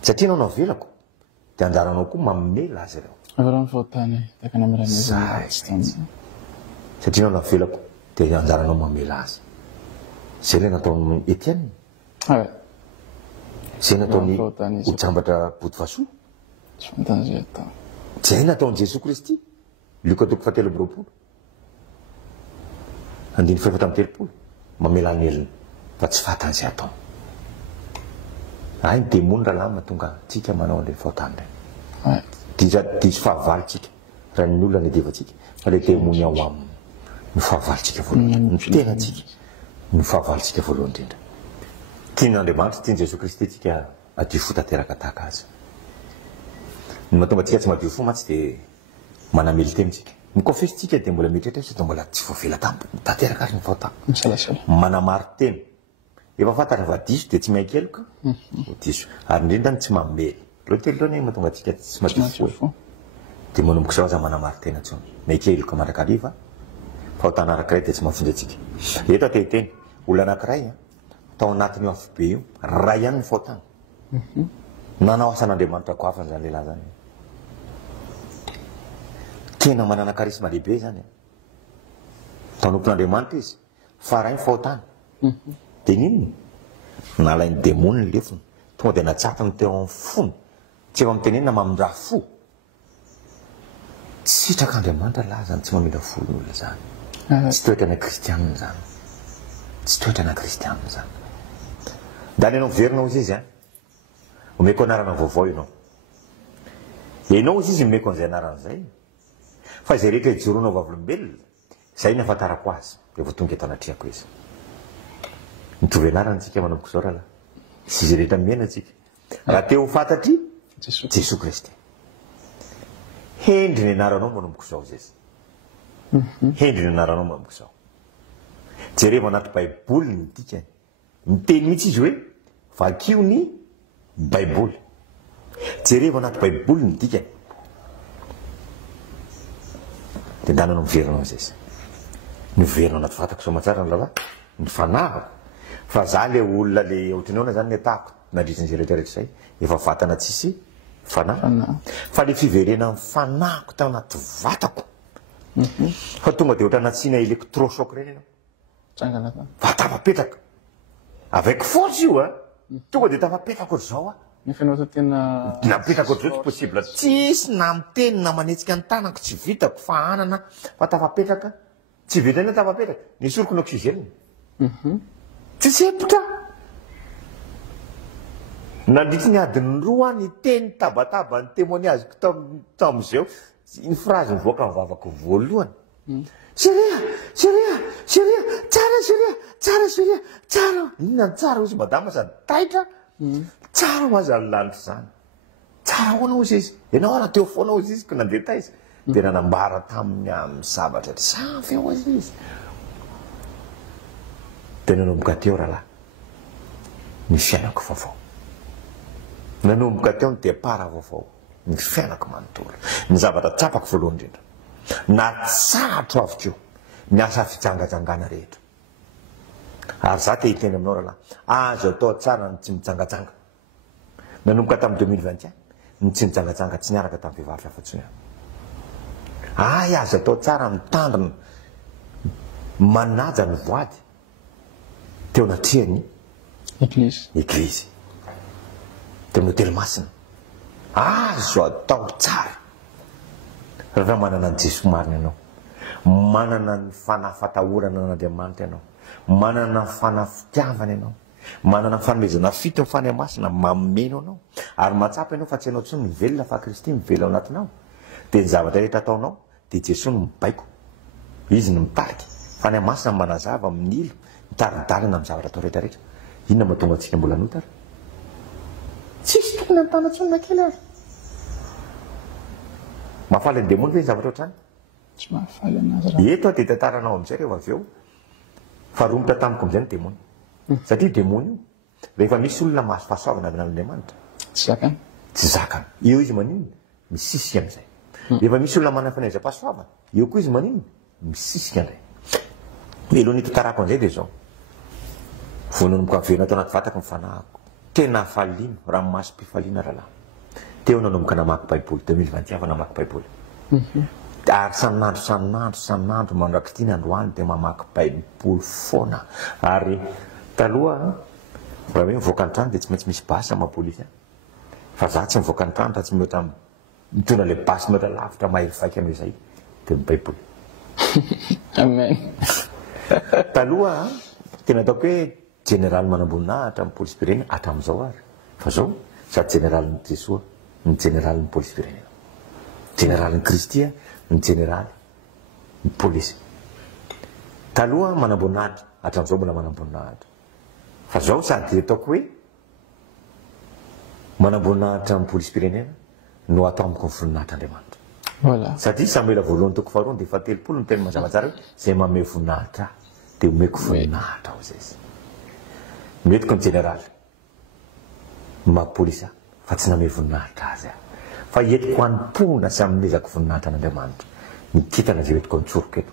satria anao navelako dia anjaranao koa mamela azy ireo avarany faotany takany amin'ny satria anao navelako dia anjaranao mamela azy zay ilay nataony Etienne zay nataony hojambatra Bodivasoa tsy fantan'izay atao zay nataony Jesosy Kristy Luka 7:20 andiny 7:30 mamela ny eliny fa tsy fantan'izay atao ay ny demony rahalahy mahatonga tsika manao an'ilay faotany ray diso fahavalitsika raha ny olona ny devatsika fa ilay demony ao aminy ny fahavalitsika voalohany ny tenatsika ny fahavalitsika voalohany indrindra tian'Andriamanitra tiany Jesosy Kristy tsika adio fo tanteraka tahaka azy. Ny mahatonga tsika tsy madio fo matsy dia manamely temitsika. Ny confessitsika dia mbola mieritreritra sy dia mbola tsy voavela tanteraka azy ny fahotana. Manamary teny. Efa fantatra fa diso dia tsy mihaikeloka. Diso. Ary indrindra tsy mamely. Loately loany mahatonga tsika tsy madio fo. Dia manomboka izao aza manamary tena intsony. Mihaikeloka mandrakariva. Fahotana anankiray dia tsy mahafindra antsika. Eto atehiteny. Olona anankiray tao anatin'ny afo be io, ray ihany ny fahotana. Nanao asan'Andriamanitra ko hafa zany lehilahy zany. Tena manana karisma lehibe zany. Tanompon'Andriamanitra izy, fa ray ny fahotana. Dia ninona? Nalainy demony ny lefiny. Tonga dia natsatony teo amin'ny fony. Tsy efa mitenenina mamindra fo. Tsy sitrak'Andriamanitra lahy zany, tsy mamindra fo ny olona zany. Tsy toetrana kristianina zany. Tsy toetrana kristianina zany. Dany ianao miverina izy izy, omeko anarana vaovao ianao. Ianao izy izy omeko an'izay anarana izay. Fa izay rehetra ijoroanao vavolombelona, izay ny ahafantarako azy. Dia voatonga eto anatrehako izy. Mitovy anarana antsika manomboka izao rahalahy. Sy izy rehetra miaina antsika. Raha teo fantatry Jesosy Kristy. Hendry ny anaranao manomboka izao izy. Hendry ny anaranao manomboka izao. Jereva anaty baiboly ny dikany. Miteny mihitsy izy hoe vakio ny baiboly. Jereva anaty baiboly ny dikany. Dia ndananao miverinao izy. Miverinao anaty vatako so matsara ny lava. Ny fanavako. Fa za le olona le ohatranao zany ny atako nandritry ny rehetrarehetra izay. Efa vatana tsisy fanahy. Fa le fiverenan'ny fanahiko tao anaty vatako. Fa tonga dia ohatrana tsina électrochoc reny ianao. Va tafapetraka. Avec force io tonga dia tafapetraka ohatr'izao napetraka ohatr'izao tsy possible. Tsisy na miteny na manetsika ny tanako tsy vitako fa anana fa tafapetraka. Tsy vitana tafapetraka. Nisoroko ny oxygène. Tsy sepotra. Nandritry ny adiny roa ny teny tabataba ny témoignage tamin'izao. Ny phrase nivoaka ny vavako voalohany. Chéria, chéria, chéria, tsara chéria, tsara chéria, tsara. Inona ny tsara ozy madama sady taitra. Tsara ho aza ny lanitra zany. Tsara hoana ozy izy. Ianao raha teo foana ozy izy ko nandeha taiza. Dia nanambara tamin'ny amin'ny zavatra safy ao ozy izy. Dia nanomboka teo rahalahy. Ny fiainako vaovao. Nanomboka teo ny départ vaovao. Ny fiainako manontolo. Ny zavatra tsapako voalohany indrindra. Natsahatra avy keo ny asa fijangajangana rehetra. Ary za te hiteny aminao rahalahy. Azo atao tsara ny tsy mijangajanga. Nanomboka tamin'ny 2021 ny tsy mijangajanga tsy niaraka tamin'ny vehivavy afa-tsony. Azo atao tsara mitandrina manaja ny voady teo anatrehany Eglizy. Teo amin'ny hotely Masina. Azo atao tsara. Raha manana ny Jesoly marina ianao. Manana ny fanafatahorana n'Andriamanitra ianao. Manana ny fanafitiavana ianao. Manana ny fanomezana fito ny fanahy masina mameno anao. Ary matsapa ianao fa tsy ianao tsony mivelona fa Kristy mivelona ao anatinao. Dia ny zavatra rehetra ataonao dia Jesosy no mibaiko. Izy no mitariky. Fanahy masina manazava minilo mitaridalina amin'ny zavatra atao rehetrarehetra. Inona mahatonga antsika mbola anota ary? Tsisy tokony antana tsony na kely ary. Mahafaly ny demony ve ny zavatra ohatrany? Tsy mahafaly anazy. Eto dia tantaranao amin'izay rehefa avy eo fa rombotra tamiko amin'izay ny demony. Satria demony io rehefa misy olona mahazo fahasoavana avy amin'Andriamanitra tsy zakany. Tsy zakany. Eo izy maninona? Misisika amin'izay. Rehefa misy olona manana fanaiza-pahasoavana, eo koa izy maninona? Misisika indray. Melohan'ny tantarako an'izay dia izao. Voananomboka miverina tao anaty vatako ny fanahiko. Tena faliana, ranomasom-pifaliana rahalahy. Teo nanomboka namaky baiboly 2021 fa namaky baiboly. Ary sanandro mandrakity ny androany dia mamaky baiboly foana. Ary taloha raha hoe mivoaka ny trano dia tsy maintsy misy basy maha-polisy. Fa za tsy mivoaka ny trano raha tsy mihatra mitondra le basy mihatra lavitra mahery vaika amin'izay dia ny baiboly. Amen. Taloha tena ataoko hoe général manamboninahitra amin'ny polisy pirenena hatramin'izao ary. Fa zao sady général ny Jesosy ny général ny polisy pirenena. Général ny Kristy ny général ny polisy. Taloha manamboninahitra hatramin'izao mbola manamboninahitra. fa zao sady ataoko hoe manamboninahitra amin'ny polisy-pirenena no atao amiko ny voninahitryandriamanitra. Voilà. Satria Samuela voalohany toko faharoa dia fatelopolo ny teny mazava tsara hoe zay manome voninahitra dia omeko voninahitra ao zay izy. Metiko ny jeneraly mapolisa fa tsy name voninahitra azy aho fa entiko anim-pona sy amin'nezako voninahitra an'andriamanitra nikitana zay entiko nitsoroko eto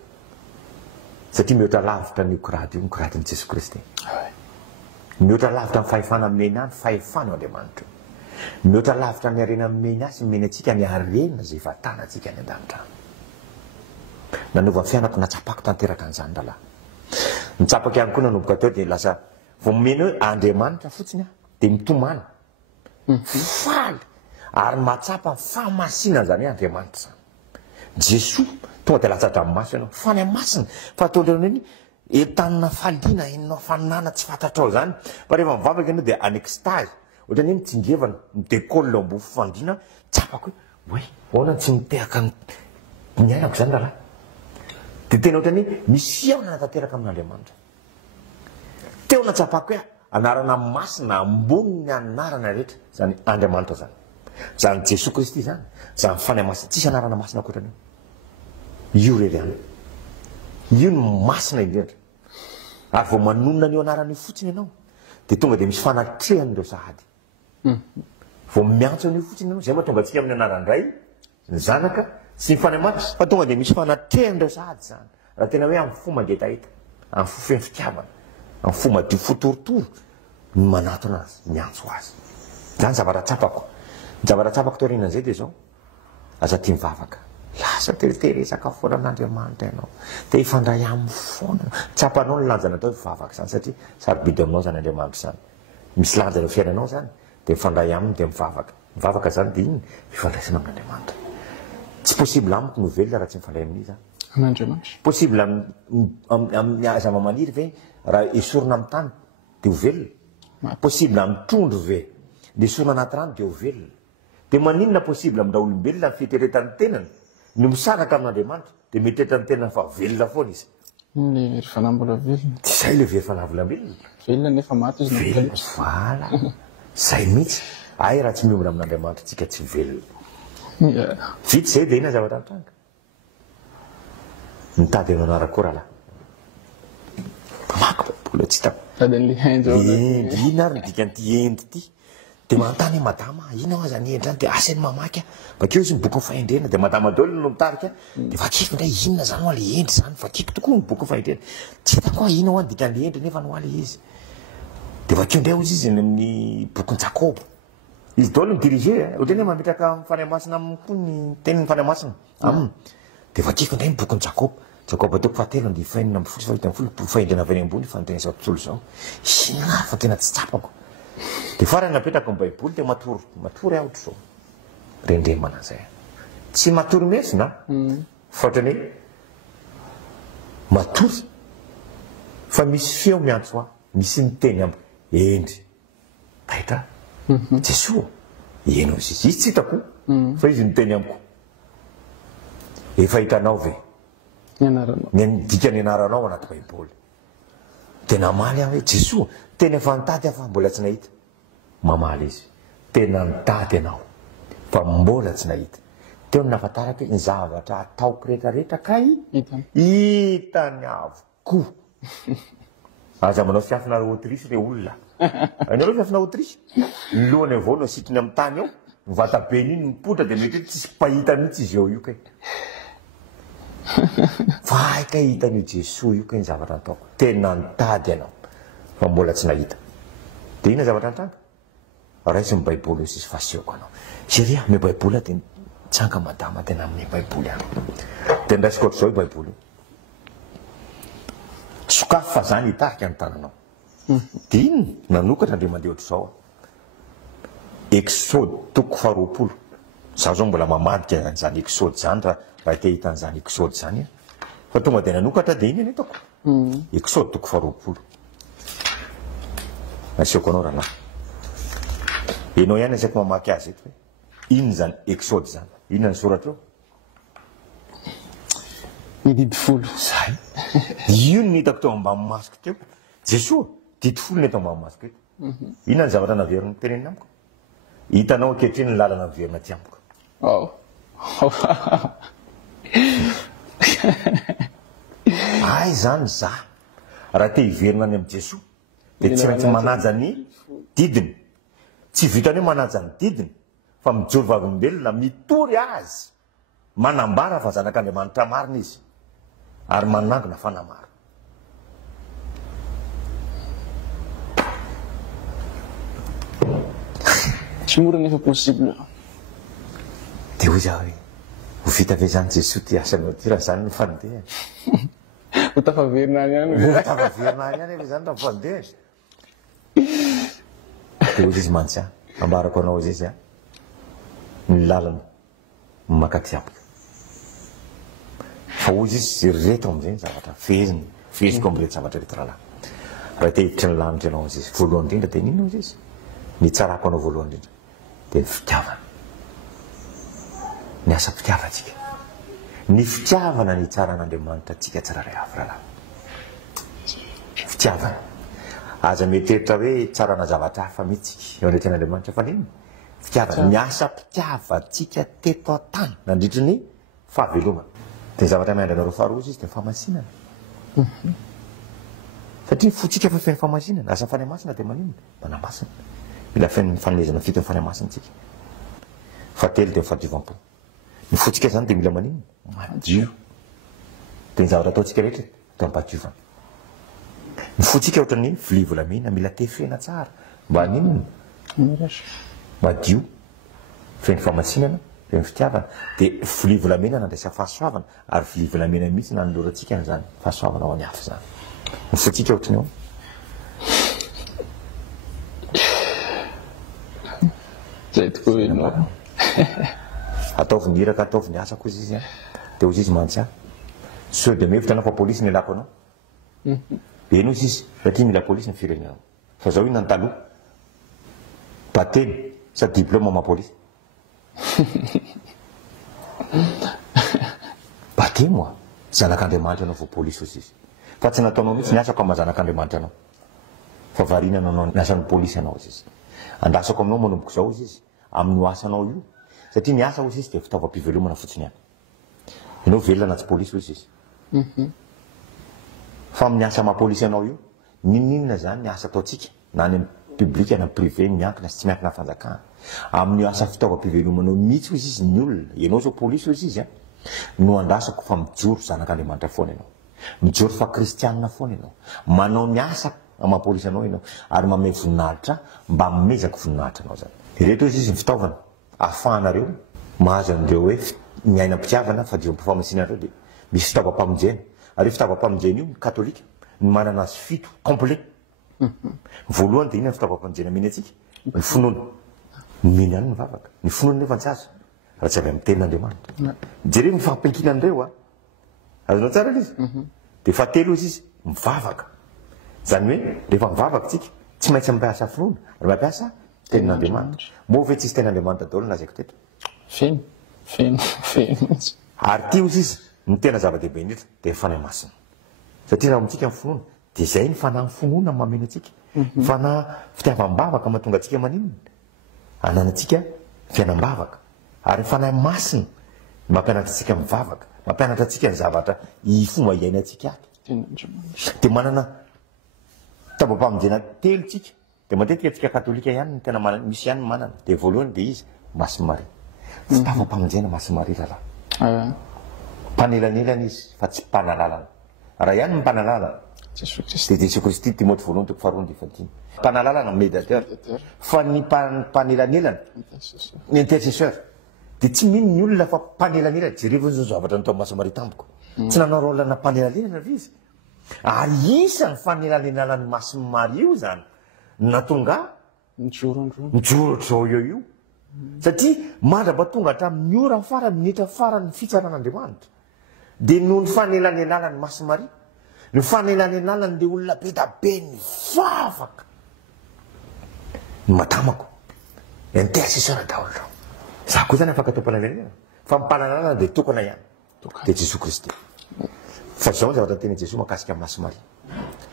satria mihoatra lavitra ny korady io ny koradiny Jesosy Kristy. Mihoatra lavitra ny fahefana amin'ny any fahefana eo andriamanitra. Mihoatra lavitra ny arena meny azy meny atsika ny arena zay vatana atsika ny an-danitra. Nanova fianako natsapako tanteraka an'izany ralahy. Nitsapaka ihany koa nanomboka teo dia lasa vao meny hoe andriamanitra fotsiny dia mitomany faly ary matsapa famasina zany hoe andriamanitra zany. Jesosy tonga dia latsatra amin'ny maso ianao fa ny masina fa ataon'ireo iny entanina faliana enina fanana tsy fantatrao zany fa rehefa mivavaka ianao dia any extase ohatra ny mitsingevana midécolle ambo fifandriana tsapako hoe ahoana tsy mitehaka ny ainako zany raha dia tena ohatra ny misy aona natanteraka amin'andriamanitra teo natsapako hoe anarana masina ambony ny anarana rehetra zany andriamanitra zany zany Jesosy Kristy zany zany fany masina tsisy anarana masina akoatran'io io rery any io no masina indrindra ary vao manonona an'io anarana io fotsiny ianao dia tonga dia misy fanatrehan'ireo sahady vao miantso an'io fotsiny ianao zay mahatonga antsika amin'ny anaran-dray ny zanaka sy ny fany masina fa tonga dia misy fanatrehan'ireo sahady zany raha tena hoe amin'ny fo mangetaheta amin'ny fo feno fitiavana amin'ny fo madio fotorotoro ny manatona azy miantso azy zany zavatra tsapako ny zavatra tsapako torinan'izay dia zao aza tia mivavaka lasa teresaka foana amin'andriamanitra ianao dia ifandray amin'ny foana tsapanao ny lanjana atao mivavaka zany satria sarobidy aminao zany andriamanitra zany misy lanjana fiainanao zany dia mifandray aminy dia mivavaka zany dia iny fifandraisana amin'andriamanitra tsy possible amiko novelona raha tsy mifandray amin'izy zany amin'andriamanitra possible amin'ny zava-maniry ve raha esorina amin'ny tany dia ho velona possible amin'ny trondro ve dia esorina anaty rano dia ho velona dia maninona possible amin'nraha olombelona ny fiteretany tenany no misaraka amin'andriamanitra dia miteretany tenany fa velona foana izy ny very fanambola velona tsy zay le very fanambolam-belona velona nefa maty izy velona vala zay mihitsy ay raha tsy miombona amin'andriamanitra tsika tsy velona vity zay dia ina zavatra mitranga mitady anao anarako rahalahy mako baiboly tsy hitako tadan'le henjy endy ina ary midika an'ity endy ity dia manontany hoe madama ina ho aza ny endry zany dia asany mamaky vakeo izy ny boky ny fahendrena dia madama daholo no mitarika dia vakiko ndray inona zany hoa le endry zany vakiko tokoa ny boky ny fahendrena tsy hitako hoa ina ho any dika an'le endry nefa no ale izy dia vakeo ndray ozy izy amin'ny boky ny Jakobo izy daholo ny dirige ohatrany hoe mametraka mifany masina amin'ny koa ny teniny mifany masina aminy dia vakiko ndray ny boky ny Jakobo atoko fahatelo andy fahenina amby folo sy fahita amby folo fahendrena avy any ambony fanotenesao tontolo zao inona fa tena tsy tsapako dia farany napetraka ny baiboly dia matory aho ohatr' zao rendremana zay tsy matory mesina fa ohatrany hoe matory fa misy feo miantso aho misy miteny amiko endry bahitra Jesosy ianao izy izy tsy hitako fa izy miteny amiko efa hitanao ve dika ny anaranao anaty baiboly tena maly aho hoe Jesosy tena efa nitady aho fa mbola tsy nahita mamaly izy tena nitady ianao fa mbola tsy nahita teo ny nafataraka ny zavatra ataoko rehetrarehetra kay hitany avokoa aza manao fiafina Autrisy re olona ainareo fiafina Autrisy lohany avao no asitony amin'ny tany ao mivataben iny mipotra dia mety hoe tsisy mpahita mihitsy izy eo io kay fa ka hitan'io Jesosy io kay ny zavatra nataoko tena nitady ianao fa mbola tsy nahita dia ina zavatra nitranga raisy ny baiboly sisy fasehoko anao seria me baiboly dia tsanga madama tena amin'ny baiboly any dia ndraisiko ohatr'izao io baiboly sokafo fa zany hitarika ny tananao dia iny nanokatra ndre mandeha ohatr'izao Exode toko faharoapolo zaho zao mbola mamadika an'izany Exode zany raha te hita an'izany Exode zany fa tonga dia nanokatra dia iny hitako Exode toko faharoapolo asehoko anao rahalahy ianao ihany asaiko mamaky azy eto hoe iny zany Exode zany inona ny soratra eo ny biby folo zay io ny hitako teo ambany masoko teo Jesosy titofolony eto mamamasika eto inona ny zavatra naveriny tenenina amiko hitanao ankehitriny ny lalana miverina ty amiko ay zany za raha te hiverina any amin'ny Jesoa dia tsy maintsy manaja ny didiny tsy vitany hoe manaja ny didiny fa mijoro vavolombelona mitory azy manambara fa zanak'Andriamanitra marina izy ary manangona fanamaro tsy mora nefa possible dia hoy za hoe ho vita ve zany Jesoa ty asanao ty raha zany no fandeha ho tafaverina any any tafaverina any any zany raha fandeha dia hoy izy mantsy ambarako anao izy izy ny lalana makaty amiko fa hoy izy reto am'izay ny zavatra feziko am'reto zavatra reto rahalahy raha te hiditra ny lanitra ianao izy izy voalohany indrindra dia nino izy izy mitsarako anao voalohany indrindra dia ny fitiavana ny asa fitiavantsika ny fitiavana ny tsara an'Andriamanitra atsika tsiraray avy rahalahy fitiavana aza mietreritra hoe tsarana zavatra hafa mihitsika eo andreten'Andriamanitra fa nino fitiavana ny asa mpitiavantsika teto an-tany nandritry ny fahavelomana dia zavatra miandrana faharoa izy dia famasinana satria fotsika fa feno famasinana asa fany masina dia manino manamasina mila fanomezana fito ny fany masinatsika fahatelo dia fahadiovampo ny fotsika zany dia mila manino madio dia ny zavatra ataontsika rehetra atao ampadiovana ny fotsika ohatra ny vilia volamena mila tefena tsara mba ninona madio feno famasinana feno fitiavana dia vilia volamena nandraisa fahasoavana ary vilia volamena mihitsy nanolorantsika n'izany fahasoavana ao any hafa zany ny fotsika ohatra ny ao zay tokoa enao ataovy ny iraka ataovy ny asa koa izy dia hozy izy mantsy so dia mevitra anao fa polisy ny alako anao eno izy izy satria mila polisy ny firenenao fa zao io nantaloha bateny sa diplôme mapolisy batemo a zanak'Andriamanitra anao vo polisy ozy izy fa tsy nataonao mihitsy ny asako ama zanak'Andriamanitra anao fa variana nanao ny asan'ny polisy anao izy izy andasako aminao manomboko zao izy izy amin'ny asanao io satria ny asa ozy izy dia fitaovam-pivelomana fotsiny any ianao velona tsy polisy ozy izy fa amin'ny asa mapolisy anao io nininona zany ny asa ataontsika na ny publika na privé miankina sy tsy miankina fanjakana amin'ny asa fitaovam-pivelomanao mihitsy ozy izy ny olona ianao zao polisy ozy izy no andasako fa mijoro zanak'Andriamanitra foana ianao mijoro fa kristianina foana ianao manao ny asa amapolisy anao ianao ary mame voninahitra mba memezaka voninahitra anao zany ireto izy izy ny fitaovana ahafahanareo mahazo an'ireo hoe miaina-pitiavana fa dio-pifamasinana reo dia misy fitaovam-pamonjena ary fitaovam-pamonjena io katolika ny manana azy fito complet voalohany dia inona ny fitaovam-pamonjena miny atsika ny finoana miny any ny vavaka ny finoana nefa tsy azo raha tsy avy amin'ny tenin'Andriamanitra jereo mifampiankinan'ireo azonao tsara izy dia fahatelo izy izy mivavaka zany hoe rehefa mivavaka tsika tsy maintsy mampiasa finoana ary mampiasa tenin'Andriamanitra moa ve tsisy tenin'Andriamanitra daholo lazaiko teto feno ary ty ozy izy ny tena zava-dehibe indrindra dia fanahy masina satria raha amintsika ny finoana dia zay ny fanahy finoana mamena atsika fanahy fitiavam-bavaka mahatonga atsika maninona ananatsika fiainam-bavaka ary fanahy masina mampianatra atsika mivavaka mampianatra atsika ny zavatra fomba iaina atsika ato dia manana fitaovam-pamonjena telo tsika dia matetika atsika katolika ihany ny tena misy ihany manana dia voalohany dia izy masimary fitaovam-pamonjena masimary rahalahy mpanelanelana izy fa tsy mpanalalana raha ihany ny mpanalalana dia Jesosy Kristy Timoty voalohany toko faharoa ny fadimy mpanalalana médiateur fa ny mpanelanelana ny intercesseur dia tsy mino ny olona fa mpanelanelana jerevony zao zavatra ny tao masimary tampoka tsy nanao rolana mpanelanelana ve izy ary isany fanelanelana ny masimary io zany natonga mijoro zao io satria mandraba tonga hatramin'ny ora fara minitra farany fitsaran'Andriamanitra dia noho ny fanelanelana ny masimary ny fanelanelana ny le olona be da be ny vavaka ny matamako intercesseur daholo rao za koa zany afaka atao mpananelana fa mpananalana dia tokana ihany dia Jesosy Kristy fa zao ny zavatra tena Jesosy mahakasika masimary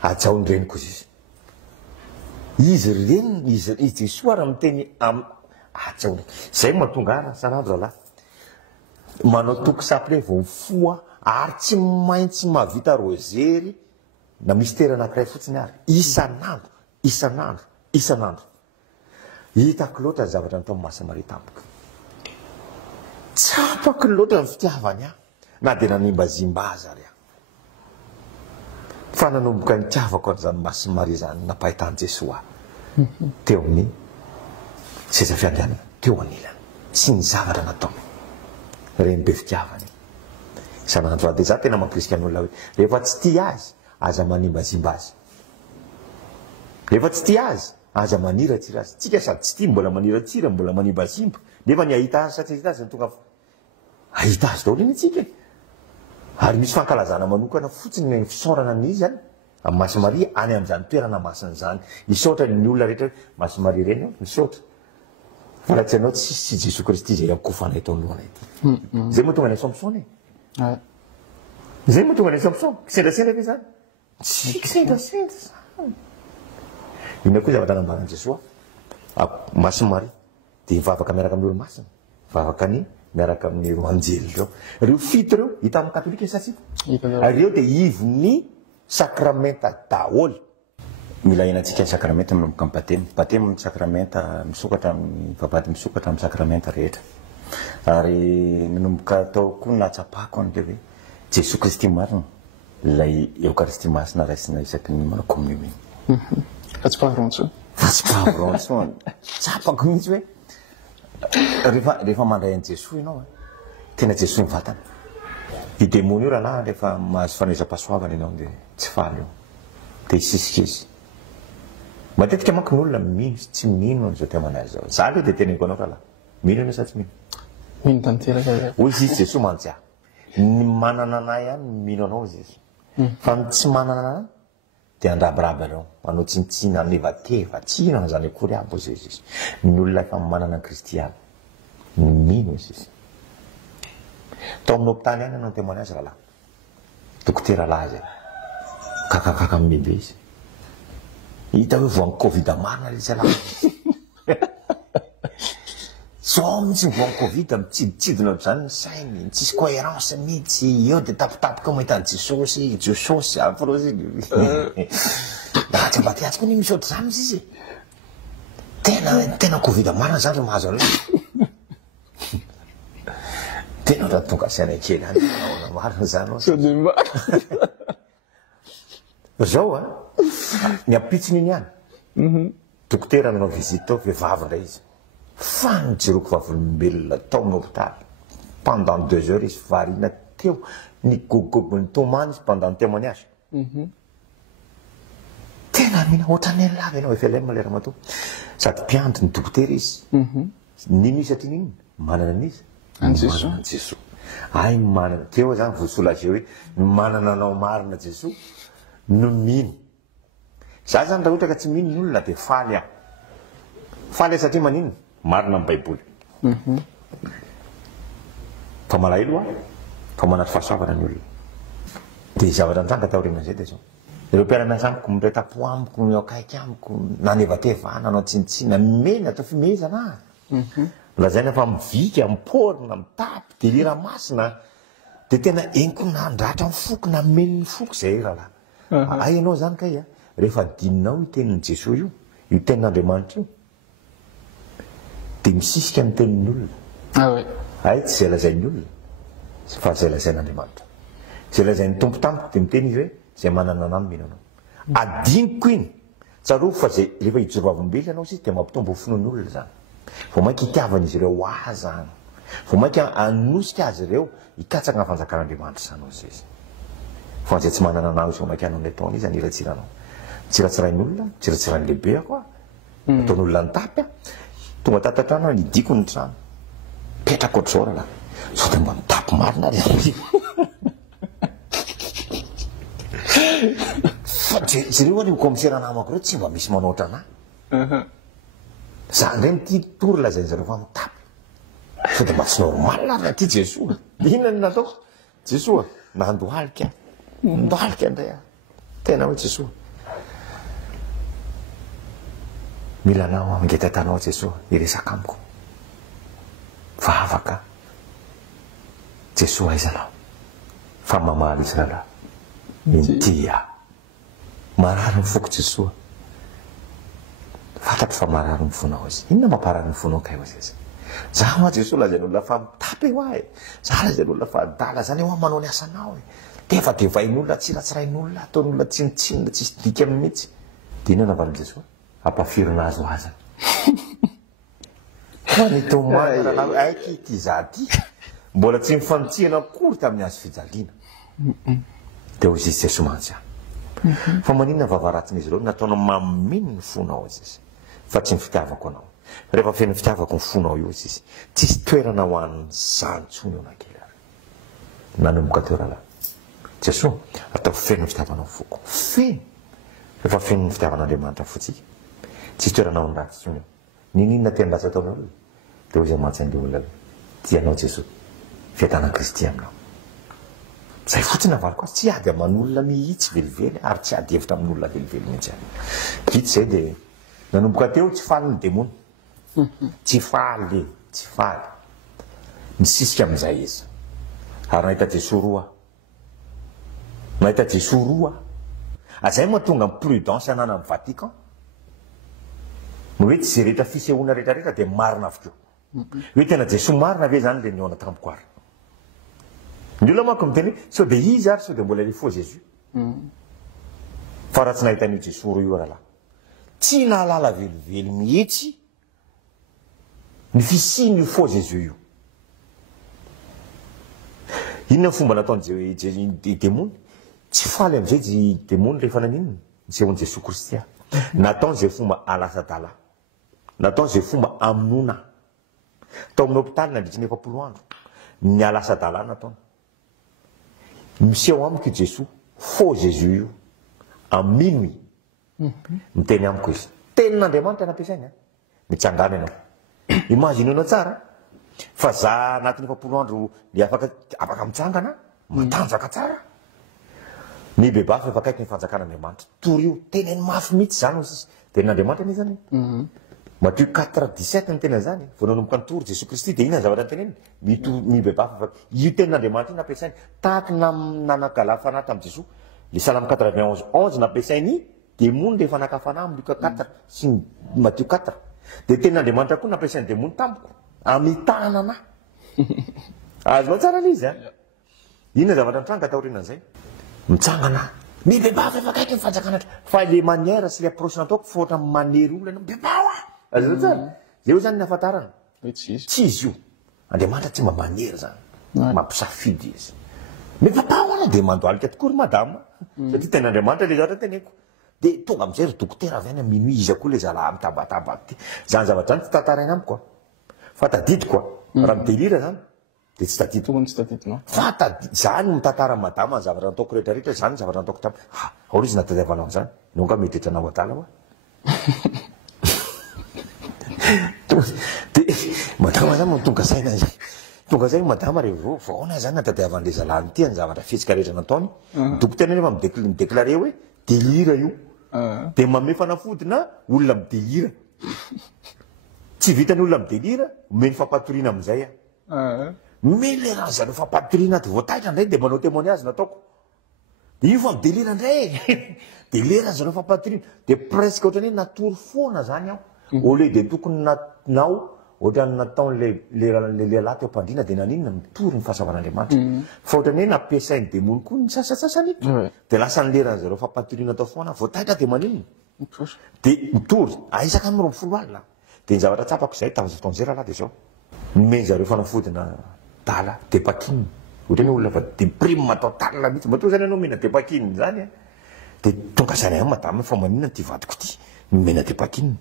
ajaony reniko izy izy reny izy Jesosy raha miteny atsaona zay mahatonga ara sanandro lahy manao tokosapi le vao foa ary tsy maintsy mahavita rozery na mystera anankiray fotsiny ary isanandro hitako loatra ny zavatra nytao Masamari tampoka tsapako loatra ny fitiavany na dia nanimbazimba azy ary fa nanomboka nitiavako an'izany Masamari zany napahitany Jesosy teo amin'ny seza fiandianana teo anilany tsy ny zavatra natao reny be fitiavany isanandro dia za tena mampirisika n'olona hoe rehefa tsy tia azy aza manimbazimba azy rehefa tsy tia azy aza maniratsira azy tsika sady tsy tia mbola maniratsira mbola manimbazimba nefa ny ahita azy satria hita azy ny tonga ahita azy daholo iny atsika ary misy fankalazana manokana fotsiny ny fisaorana n'izy any amin'ny Masamari any amin'izany toerana masina zany misaotra ny olona rehetra hoe Masamari reny misaotra fa raha tsy anao tsy Jesosy Kristy zay akofanay tao alohanay ty zay moa tonga ny Samson zay moa tonga ny Samson kisendrasendra ve zany tsy kisendrasendra zany ina koa zavatra nambarany Jesosy Masamari dia mivavaka miaraka amin'ny olo masina mivavaka ny miaraka amin'ny anjely reo fito reo hita amin'ny katolika satsika reo dia ivony sakramenta daholo mila henantsika ny sakramenta minomboka amin'ny batemo ny sakramenta misokatra amin'ny vavady misokatra amin'ny sakramenta rehetra ary minomboka tao koa natsapako an'le hoe Jesosy Kristy marina ilay eukaristia masina raisina isaky ny manao communion fa tsy pahavrontsony tsapako mihitsy hoe rehefa mandray an' Jesosy ianao tena Jesosy mivatana idemony io raha na rehefa mahazo faneza-pahasoavana ianao dia tsy faly io dia hisisika izy matetika manko ny olona mino tsy mino zao temana azy zao za aloha dia teneniko anao rahalahy mino ianao sa tsy mino tanteraka hoy izy Jesosy mantsy ny manana anay ihany mino anao Jesosy fa ny tsy manana anay dia andrabiraba anao manao tsinitsina nevateva tsina zany akory aby Jesosy ny olona efa manana an Kristy aby mino Jesosy tao amin'ny hopitaly any anao temana azy rahalahy dokotera lahy zay kakakaka amin'ny bebe izy hita hoe voan'ny Covid marina izy alahy zao mihitsy ny voan'ny Covid mitsiditsidina ohatr'izany ny sainy tsisy cohérence mihitsy eo dia tapitapoka mahitany Jesosy afrozy raha tsy mba tiatsy koa ny misy ohatr'izany izy tena Covid marina zany ry mahazo areo tena ohatran'ny tonga saina kely any marina zany zao ny ampitsiny iny any dokotera nanao vizity tao vehivavy indray izy fa nijeroko vavolombelona tao amin'ny hopitaly pendant 2 heures izy varina teo ny gogogony tomany izy pendant témoignage tena mina ohatran'ny lavy ianao efa ilay malera matoa sady mpiandry ny dokotera izy nino izy satria nino manana an'izy manana Jesosy ay manana teo zany vosolage hoe manana anao marina Jesosy no mino za zany raha ohatra ka tsy mino ny olona dia faly faly satria manino marina amin'ny baiboly fa malahelo fa manaty fahasoavana ny olona dia zavatra nitanga taorian'izay dia zao ireo mpiara-miasa amiko miretam-po amiko ny akaiky amiko nanevateva nanao tsinitsina mena atao fimezana lazaina fa mivika miporina mitapy delira masina dia tena eniko nandratra ny foko na meniny foko zay rahalahy ay ianao zany kay rehefa dininao itenin'ny Jesosy io tenin'Andriamanitra io dia misisika amin'ny tenin'olona ay tsy zay lazain'ny olona fa zay lazain'Andriamanitra zay lazain'ny tompo tampoka dia miteny izy hoe zay manana anay mino anao adiniko iny tsaroa fa zay rehefa hijoroavam-bely ianao izy dia mampitombo finoan'olona zany vao mainka hitiavan'izy ireo azy any vao mainka anosika azy ireo hikatsaka ny fanjakan'Andriamanitra zany ozy izy fa zay tsy manana anao izy vao mainka hanao ny ataony izy aniratsiranao tsiratsirain'ny olona tsiratsirain'ny lehibe ako ataon'olona ny tapy tonga tatatrano ny diko ny trano petraka ohatr'izao rahalahy sao dia mba mitapy marina ry fa jereo any commissaire namako reo tsy mba misy manao ohatranahy za ndray mity tory lazainy zareo fa mitapy sao dia mba tsy normal raha ty Jesosy inona ny nataoko Jesosy nandohalika ndohalika indray tena hoe Jesosy mila anao angetantanao Jesosy iresaka amiko fa afaka Jesosy aizanao fa mamaly izy rahalahy intia marary ny foko Jesosy fantatro fa marary ny fonao izy inona mamparary ny fonao kay izy za ma Jesosy lazain'olona fa mitapy eo ahy za lazain'olona fa adala zany eo manao ny asanao tefa devain'olona tsy ratsirain'olona ataon'olona tsinotsinona tsisy dika amin'ny mihitsy dia inona navaly Jesosy ampafirina azy ho aza fa ny tomoany aiky ty za ty mbola tsy mifanotsihana akory tamin'ny azo fijaliana dia hozy izy Jesosy mantsy fa maninona vavaratiny izy ireo nataonao mamino ny fonao izy izy fa tsy ny fitiavako anao rehefa feno fitiavako ny fonao io izy izy tsisy toerana ho an'ny zanontsony eo nakely ary nanomboka teo rahalahy Jesosy atao feno ny fitiavanao foko feno rehefa feno ny fitiavan'Andriamanitra fotsika tsisy toerana ho ny ratsitsony eo ninona teny ratsy ataonao io dia hozy mantsy an'ilay olona tianao Jesosy fiatanana Kristy aminao zay fotsiny navaliko azy tsy ady aman'olona mihitsy velively ary tsy ady hevitra amin'olona velively mihitsy any vita zay dia nanomboka teo tsy faly ny demony tsy faly misisika amin'izay izy ary nahita Jesosy roa azay moa tonga amin'ny prudence anana amin'ny Vatican no hoe tsy zay rehetra fisehoana rehetrarehetra dia marina avokeo hoe tena Jesosy marina ve zany le niona tamiko ary ny olona manko miteny sao dia izy ary sao dia mbola le faux Jésus fa raha tsy nahitan'io Jesosy roa io rahalahy tsy nahalala velively mihitsy ny fisiny io faux Jésus io inona ny fomba nataony demony tsy faly amin'izay demony rehefa naninona nisehony Jesosy Kristy nataony zay fomba alasa-dala nataony zay fomba amonona tao amin'ny hôpitaly nandritra ny 40 andro ny alasa-dala nataony miseho amiko Jesosy faux Jésus io amino i miteny amiko izy tenin'Andriamanitra nampiasainy mitsangana ianao imaginenao tsara fa za anatin'ny 40 andro le afaka mitsangana matanjaka tsara ny bebafy efa kaiky ny fanjakan'Andriamanitra tory io teneny mafy mihitsy zany izy tenin'Andriamanitra anie zany Matthieu 4:17 ny tena zany vao nanomboka ny tory Jesosy Kristy dia inona ny zavatra teneny mibebafy efa io tenin'Andriamanitra io nampiasainy tahaka nanakala tamin'ny Jesosy le Salame 91:11 nampiasainy demony rehefa nakafana amin'ny Luc 4 sy ny Matthieu 4 dia tenin'Andriamanitra koa nampiasainy demony tamiko amitahana anahy azonao tsara le izy inona zavatra nitranga taorianan'izay mitsangana mibebafy efa kaiky ny fanjakana fa le manière sy le approche nataoko fa ohatra manery olona mibebao azonao tsara zay io zany ny afantarana tsy izy io Andriamanitra tsy mba manery zany mampisafidy izy mibebao anao dia mandoalika tokory madama satria tenin'Andriamanitra le zavatra teneko dia tonga amin'izay ry dokotera avy any minuit izy koa le zalahy mitabataba ty zany zavatra zany tsy tantaraina amiko fa tadidiko raha midelira zany dia tsy tadidiko fa zany mitantara madama ny zavatra nataoko rehetrarehetra zany zavatra nataoko taminy aory izy natadiavanao zany nonga metretranao adala hoa dia madama zany matonga saina zay tonga zay madama rehefa vaona zany natadiavan'le zalahy ty ny zavatra fihetsika rehetra nataony dokotera nefa mideklare hoe delira io dia mame fanafodina olona midelira tsy vitany olona midelira omeny fampatoriana amin'izay mele raha zareo fampatoriana ty voataitra indray dia manao témoignage nataoko dia io fa midelira indray delira zareo fampatoriana dia presque ohatrany hoe natory foana zany aho au lieu dia tokony nao ohatrany nataony le lehilahy teo ampandriana dia naninona mitory ny fahasavan'Andriamanitra fa ohatrany hoe nampiasainy demony koa ny sasasasany dia lasa nylera zareo fampatoriana tao foana voataitra dia maninona dia mitory aisaka amin'ny 20 alina dia ny zavatra tsapako izay taon'izay rahalahy dia zao nomeny zareo fanafodina dala depakinina ohatrany olona fa deprime total mihitsy matoa zany anao mena depakinina zany dia tonga zany any madama fa maninona ty vadiko ty nomena depakinina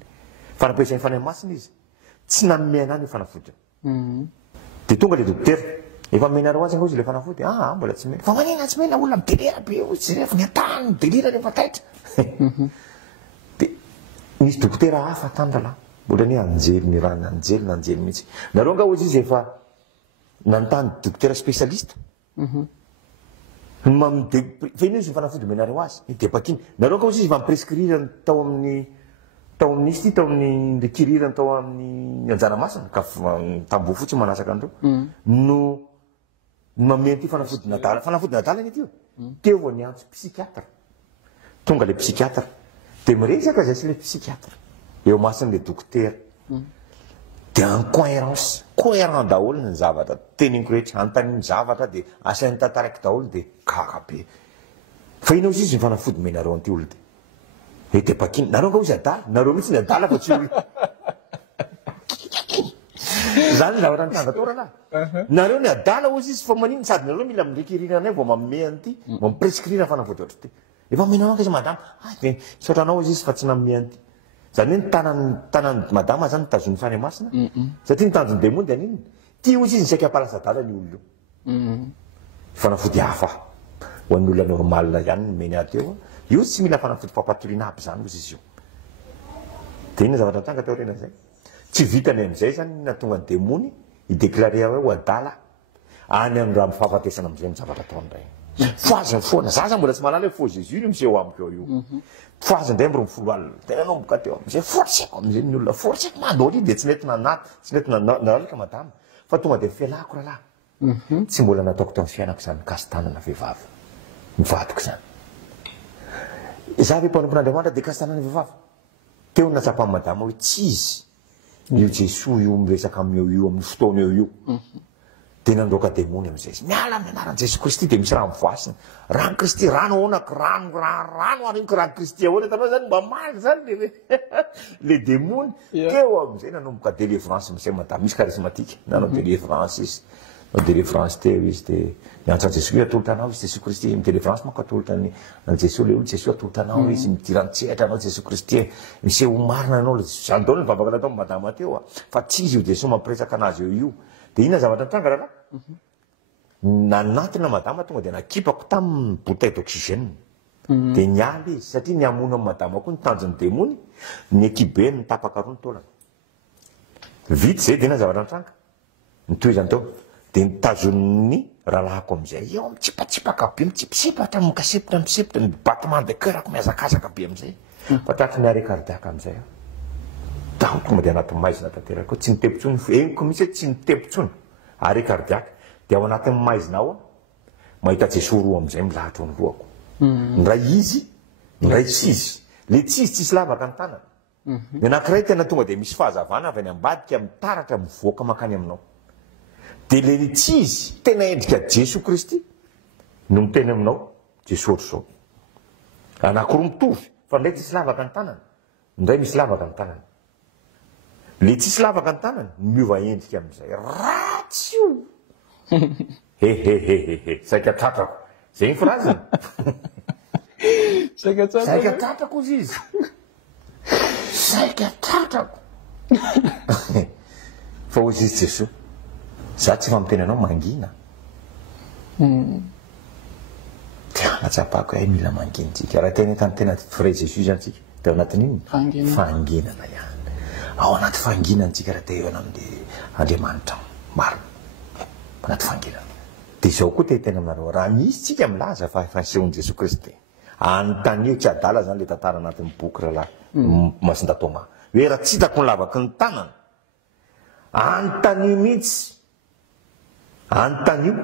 fa nampiasainy fanahy masina izy tsy nanome anany io fanafodina dia tonga le dokotera efa menareo azy izy le fanafody mbola tsy mena fa manina tsy mena olona midelira be tsy rehefa ny atany midelira rehefa taitra dia misy dokotera hafa tany rahalahy ohatrany hoe anjely ny rany anjely mihitsy nareo nga ozy izy efa nanontany dokotera spécialiste fa ino izy ny fanafody menareo azy depakiny nareo nga ozy izy va miprescrire tao amin'ny tao amin'isy ty tao amin'ny le kirirany tao amin'ny Anjanamasina ka tamboho fotsy manasaka andreo no mameno ty fanafody nadala iny ty teo ny antso psychiatre tonga le psychiatre de miresaka zay sy le psychiatre eo masin'le dokotera de incohérence cohérent daholo ny zavatra teneniko rehetra antaniny zavatra de asain'ny tantaraiky daholo de kakabe fa inao izy ny fanafody menareo anty olo de de pakiny nareo nga ozy adala nareo mihitsy ny adala fa tsy olo zany ny zavatra nytanga toralahy nareo ny adala ozy izy fa maniny sady nareo mila mirekirinanay vao mamome an'ity vao miprescrire fanafody ohatry ty efa menao anka izy madama saotranao izy izy fa tsy namome an'ity zany hoe tanany madama zany tazony fany masina satria nitanjony demony de aniny ty ozy izy nysaiky ampalasa dala ny olo io fanafody hafa ho an'ny olona normal ihany nomeny ateo io tsy mila fanafody pampatoriana aby zany ozy izy io de iny zavatra tanga teo rena zay tsy vitany am'izay zany natonga ny demony idéclaré hoe ho adala any amin'ny raha mifahafatesana am'izay mizavatra ataondray foaziny foana zaza mbola tsy malala hoe fo Jésus io miseho amiko eo io foaziny ndray mbo mifolo alina tena nomboka teo am'izay fortseko am'izay ny olona fortseko mandory de tsy nety nanaty tsy nety nalika madama fa tonga de fialako rahalahy tsy mbola nataoko tao amin'ny fiainako zany kastanana vehivavy mivadiko zany za ve mpanompon'Andriamanitra de kastanana vehivavy teo natsapany madama hoe tsy izy io Jesosy io miresaka amin'eo io amin'ny fotoana eo io de nandroaka demony am'izay izy miala amin'ny anaran'i Jesosy Kristy de misy raha mivoasina rano Kristy rano ahoanako rano ariniko rano Kristy ahoana tanao zany mba maly zany le demony teo am'izay nanomboka délivrance am'izay madame misy charismatique nanao délivrance izy nanao délivrance teo izy de miantso Jesosy atolotra anao izy Jesosy Kristy délivrance manko atolotra ny Jesosy le olo Jesosy atolotra anao izy midirantsehatra anao Jesosy Kristy miseho marina anao zany daholo ny vavaka natao madama teo fa tsy izy io Jesosy mampiresaka anazy eo io de ina zavatra tranga raha nanatina madama tonga de nakipako tamin'ny bouteille d'oxygène de nialy izy satria niamono amin'ny madama koa nitanjony demony ny ekibe nitapaka roa ny taolana vity zay de ina zavatra tranga nitoezany teo de nitazon'ny rahalahako am'izay eo mitsipatsipaka be mitsipitsipatra mikasepitra misepitra ny battement de cœurako miazakazaka be am'izay fa tratry ny arrêt cardiaque am'izay daho tonga de anatin'ny maizina tanteraka tsy nitebotsony eniko misy hoe tsy nitebotsony arrêt cardiaque de ao anatin'ny maizina ao mahita Jesosy roa am'izay milahatra ny lohako ndray izy ndray tsy izy le tsy izy tsisy lavaka ny tanana ny anankiray tena tonga de misy fahazavana avy any ambadika mitaratra mivoaka makany aminao de le tsy izy tena endrika Jesosy Kristy no miteny aminao Jesosy ohatry zao anankiroa mitovy fa ndray tsisy lavaka ny tanana ndray misy lavaka ny tanana le tsisy lavaka ny tanana miova endrika am'izay ratsy io saika tratrako zay ny frazany saika tratrako izy izy saika tratrako fa ozy izy Jesosy za tsy fa miteny anao mangina natsapako hoe mila mangintsika raha tena tany tena vrai Jésus zany tsika de ao anatin'iny fanginana ihany ao anaty fanginantsika raha te eo anam'le Andriamanitra marina anaty fanginana de zao koa tetena aminareo raha misy tsika milaza fa fansehon'i Jesosy Kristy anontany io tsy adala zany le tantara anatin'ny boky rahalahy Masinda Thomas hoe raha tsy hitako ny lavaky ny tanana anontany io mihitsy anontany io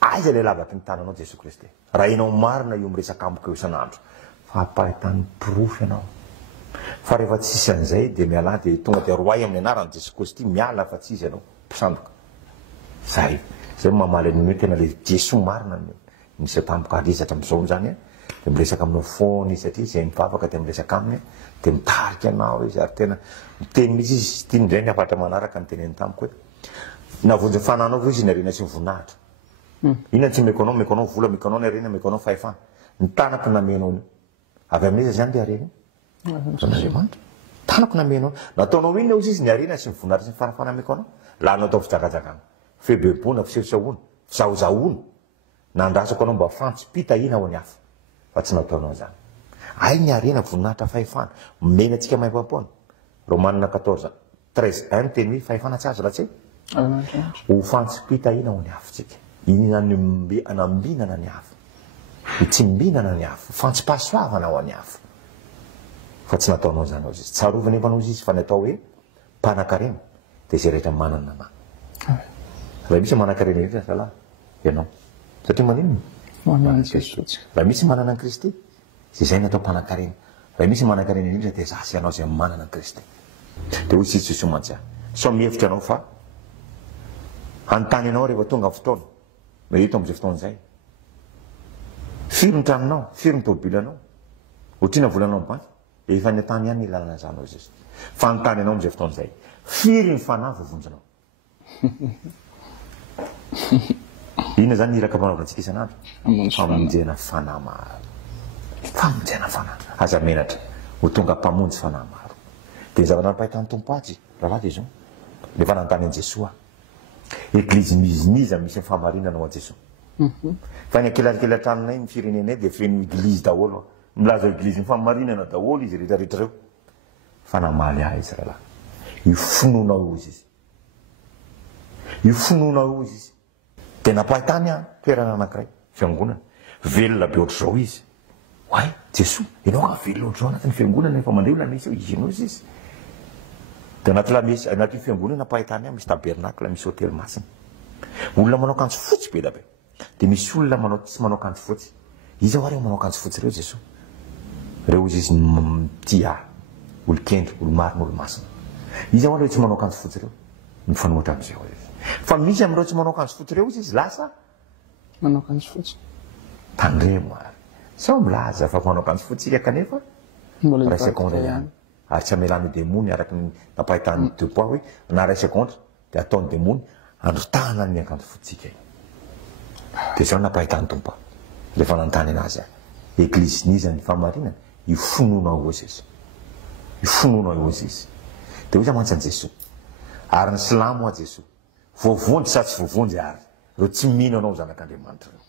aiza le lavaky ny tananao Jesosy Kristy raha enao marina io miresaka amiko eo isan'andro fa apahitany pirofy ianao fa rehefa tsisy an'izay de miala de tonga de roay amin'ny anarany Jesosy Kristy miala fa tsy izy ianao mpisandoka zay mamaly an'io tena le Jesosy marina misy tampoka alizatra am'izao zany de miresaka aminao foana izy satria zay mivavaka de miresaka aminy de mitarika anao izy ary tena miteny misy izy ty ndray ny afatra manaraka ny teneny tamiko hoe navonjy fananao vo izy ny arena tsy mivoninahitra inona tsy mekonao mekonao vola mekonao ny arena mekonao fahefana ny tanako namenao io avy amin'iza zany le arena Andriamanitra tanako namenao nataonao inona ozy izy ny arena tsy mivoninahitra sy ny fanafana mekonao lanao atao fijagajakana febebona fisehosahoana fizahozahoana nandrasako anao mba fantsopita ina ao any hafa fa tsy nataonao zany ay ny arena voninahitra fahefana mena antsika maim-pampona Romanina 14:13 miteny hoe fahefana tsy azo raha tsy ho fantsopita ina ao any hafa tsika ina anambinana ny hafa tsy mbinana ny hafa fantsipahasoavana ao any hafa fa tsy nataonao zany ao izy tsarovany efanao izy fa natao hoe mpanan-karena dia izay rehetra manana na raha misy manan-karena rehetra zalahy ianao satria manino raha misy manana an Kristy zay zay natao mpanan-karena raha misy manan-karena indrindra dia zasy ianao zay manana an Kristy dia hoy tsy tsisy mantsy so mihevitra anao fa antany anao rehefa tonga fotoana mahito amin'izay fotoana izay firy ny tranonao firy ny tomobilanao ohatrina volanao banky efa ny tany ihany ny lalana zanao izy fa nytany anao amin'izay fotoana izay firy ny fanahy vovonjinao inona zany ny iraka mpanaovantsika isan'andro famonjena fanahy maro famonjena fanahy aza menatra ho tonga mpamonjy fanahy maro dia zavatra napahitany tompoatsy raha dia zao rehefa nanontany an Jesoa eglizy mizimiza misy famarinana ao an Jesoa fa ny ankelakelatranonay ny firenenay dia feno eglizy daholo milaza eglizy ny famarinana daholo izy rehetrarehetra reo fa namaly ahy izy rahalahy io finoanao izy izy io finoanao izy izy dia napahitany a toerana anankiray fiangonana velona be ohatr'izao izy ay Jesoa ianao ka velona ohatr'izao anatin'ny fiangonana efa mandeha olana izy izinao izy izy dia anaty fiangonana napahitany a misy tabernakla misy hôtely masina olona manao akanjo fotsy be dabe dia misy olona tsy manao akanjo fotsy izy ao reo manao akanjo fotsy reo Jesoa reo izy izy tia olo-kendry olo marina olo masina izy ao reo tsy manao akanjo fotsy reo mifanohitra amin'izay ao izy fa misy amin'ireo tsy manao akanjo fotsy reo izy izy lasa manao akanjo fotsy tandremo ary sao milaza fa manao akanjo fotsy kanefa raisy contre ihany ary tsy amelany demony araky ny napahitany depois hoe na raisy contre dia ataony demony androtahana ny akanjo fotsika dia zao napahitany tompo rehefa nanontany anazy eglizy nizany famarinana io finoanao izy izy io finoanao izy izy dia hoy mantsy an Jesoa ary ny silamo a Jesoa voavonjy sa tsy voavonjy ary reo tsy mino anao zanak'Andriamanitra reo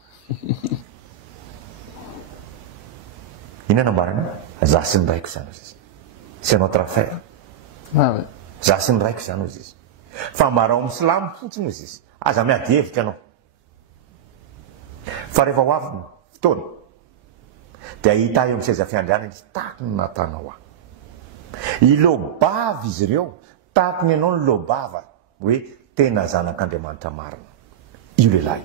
ina nambarana zasy ny raiko zany izy c'est notre affaire zasy ny raiko zany izy izy fa marao amin'ny silamo fotsiny izy izy aza miady hevitra anao fa rehefa ho avy ny fotoana dia ahita eo amin'ny seza fiandrianana izy tahaka ny natanao ilobava izy ireo tahaka ny ianao ny lobava hoe tena zanak'Andriamanitra marina io lehilahy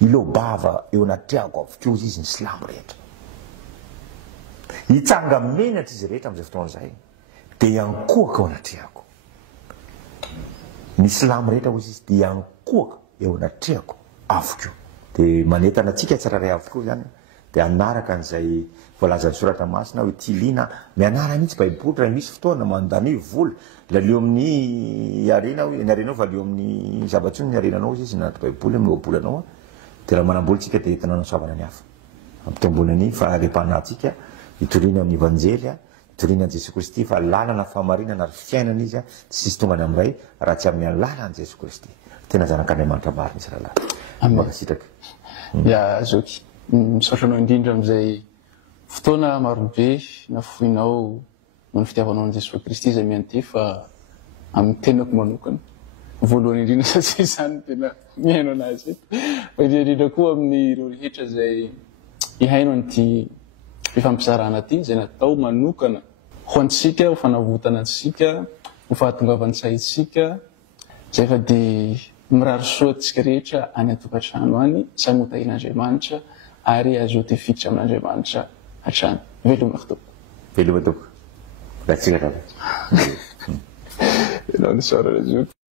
io ilobava eo anatrehako avokoa izy ny silamo rehetra hitsanga menatra izy rehetra amin'izay fotoana izay dia ankohaka eo anatrehako ny silamo rehetra hoy izy dia ankohaka eo anatrehako avokoa dia manentana antsika tsiraray avokoa zany dia anaraka an'izay voalazan'ny soratra masina hoe tiliana mianara mihitsy baiboly raha misy fotoana mandany vola laleo amin'ny arena hoe ny arenao va leo amin'ny zabatsony ny arenanao izy nanaty baiboly miloabolanao dia raha manamboly tsika dia entina nasoavana ny hafa ampitombonany faharepanatsika hitoriana amin'ny evanjely hitoriana an Jesoa Kristy fa lalana famarinana ary fiainana izy tsy sisy tonga any amin'ray raha tsy amin'ny lalana Jesoa Kristy tena zanak'Andriamanitra marina izy rahalahy makasitraka ya zoky misaotra anao indrindra amin'izay fotoana marobe nafoinao no ny fitiavanao an Jesoa Kristy izay mianty fa amin'ny tenako manokana voalohany indrindra satria izany tena mihaino anazy fa indrindra koa amin'ireo rehetra izay ihaino an'ity fifampisarana ity izay natao manokana ho antsika ho fanavotana antsika ho fahatongavan-tsaintsika izay fa dia mirary soa antsika rehetra any an-tokantrano any samy hotahin'Andriamanitra ary azoty fiditra amin'Andriamanitra hatrany veloma tompoko veloma tompoko ratsika raha velona sorana zoky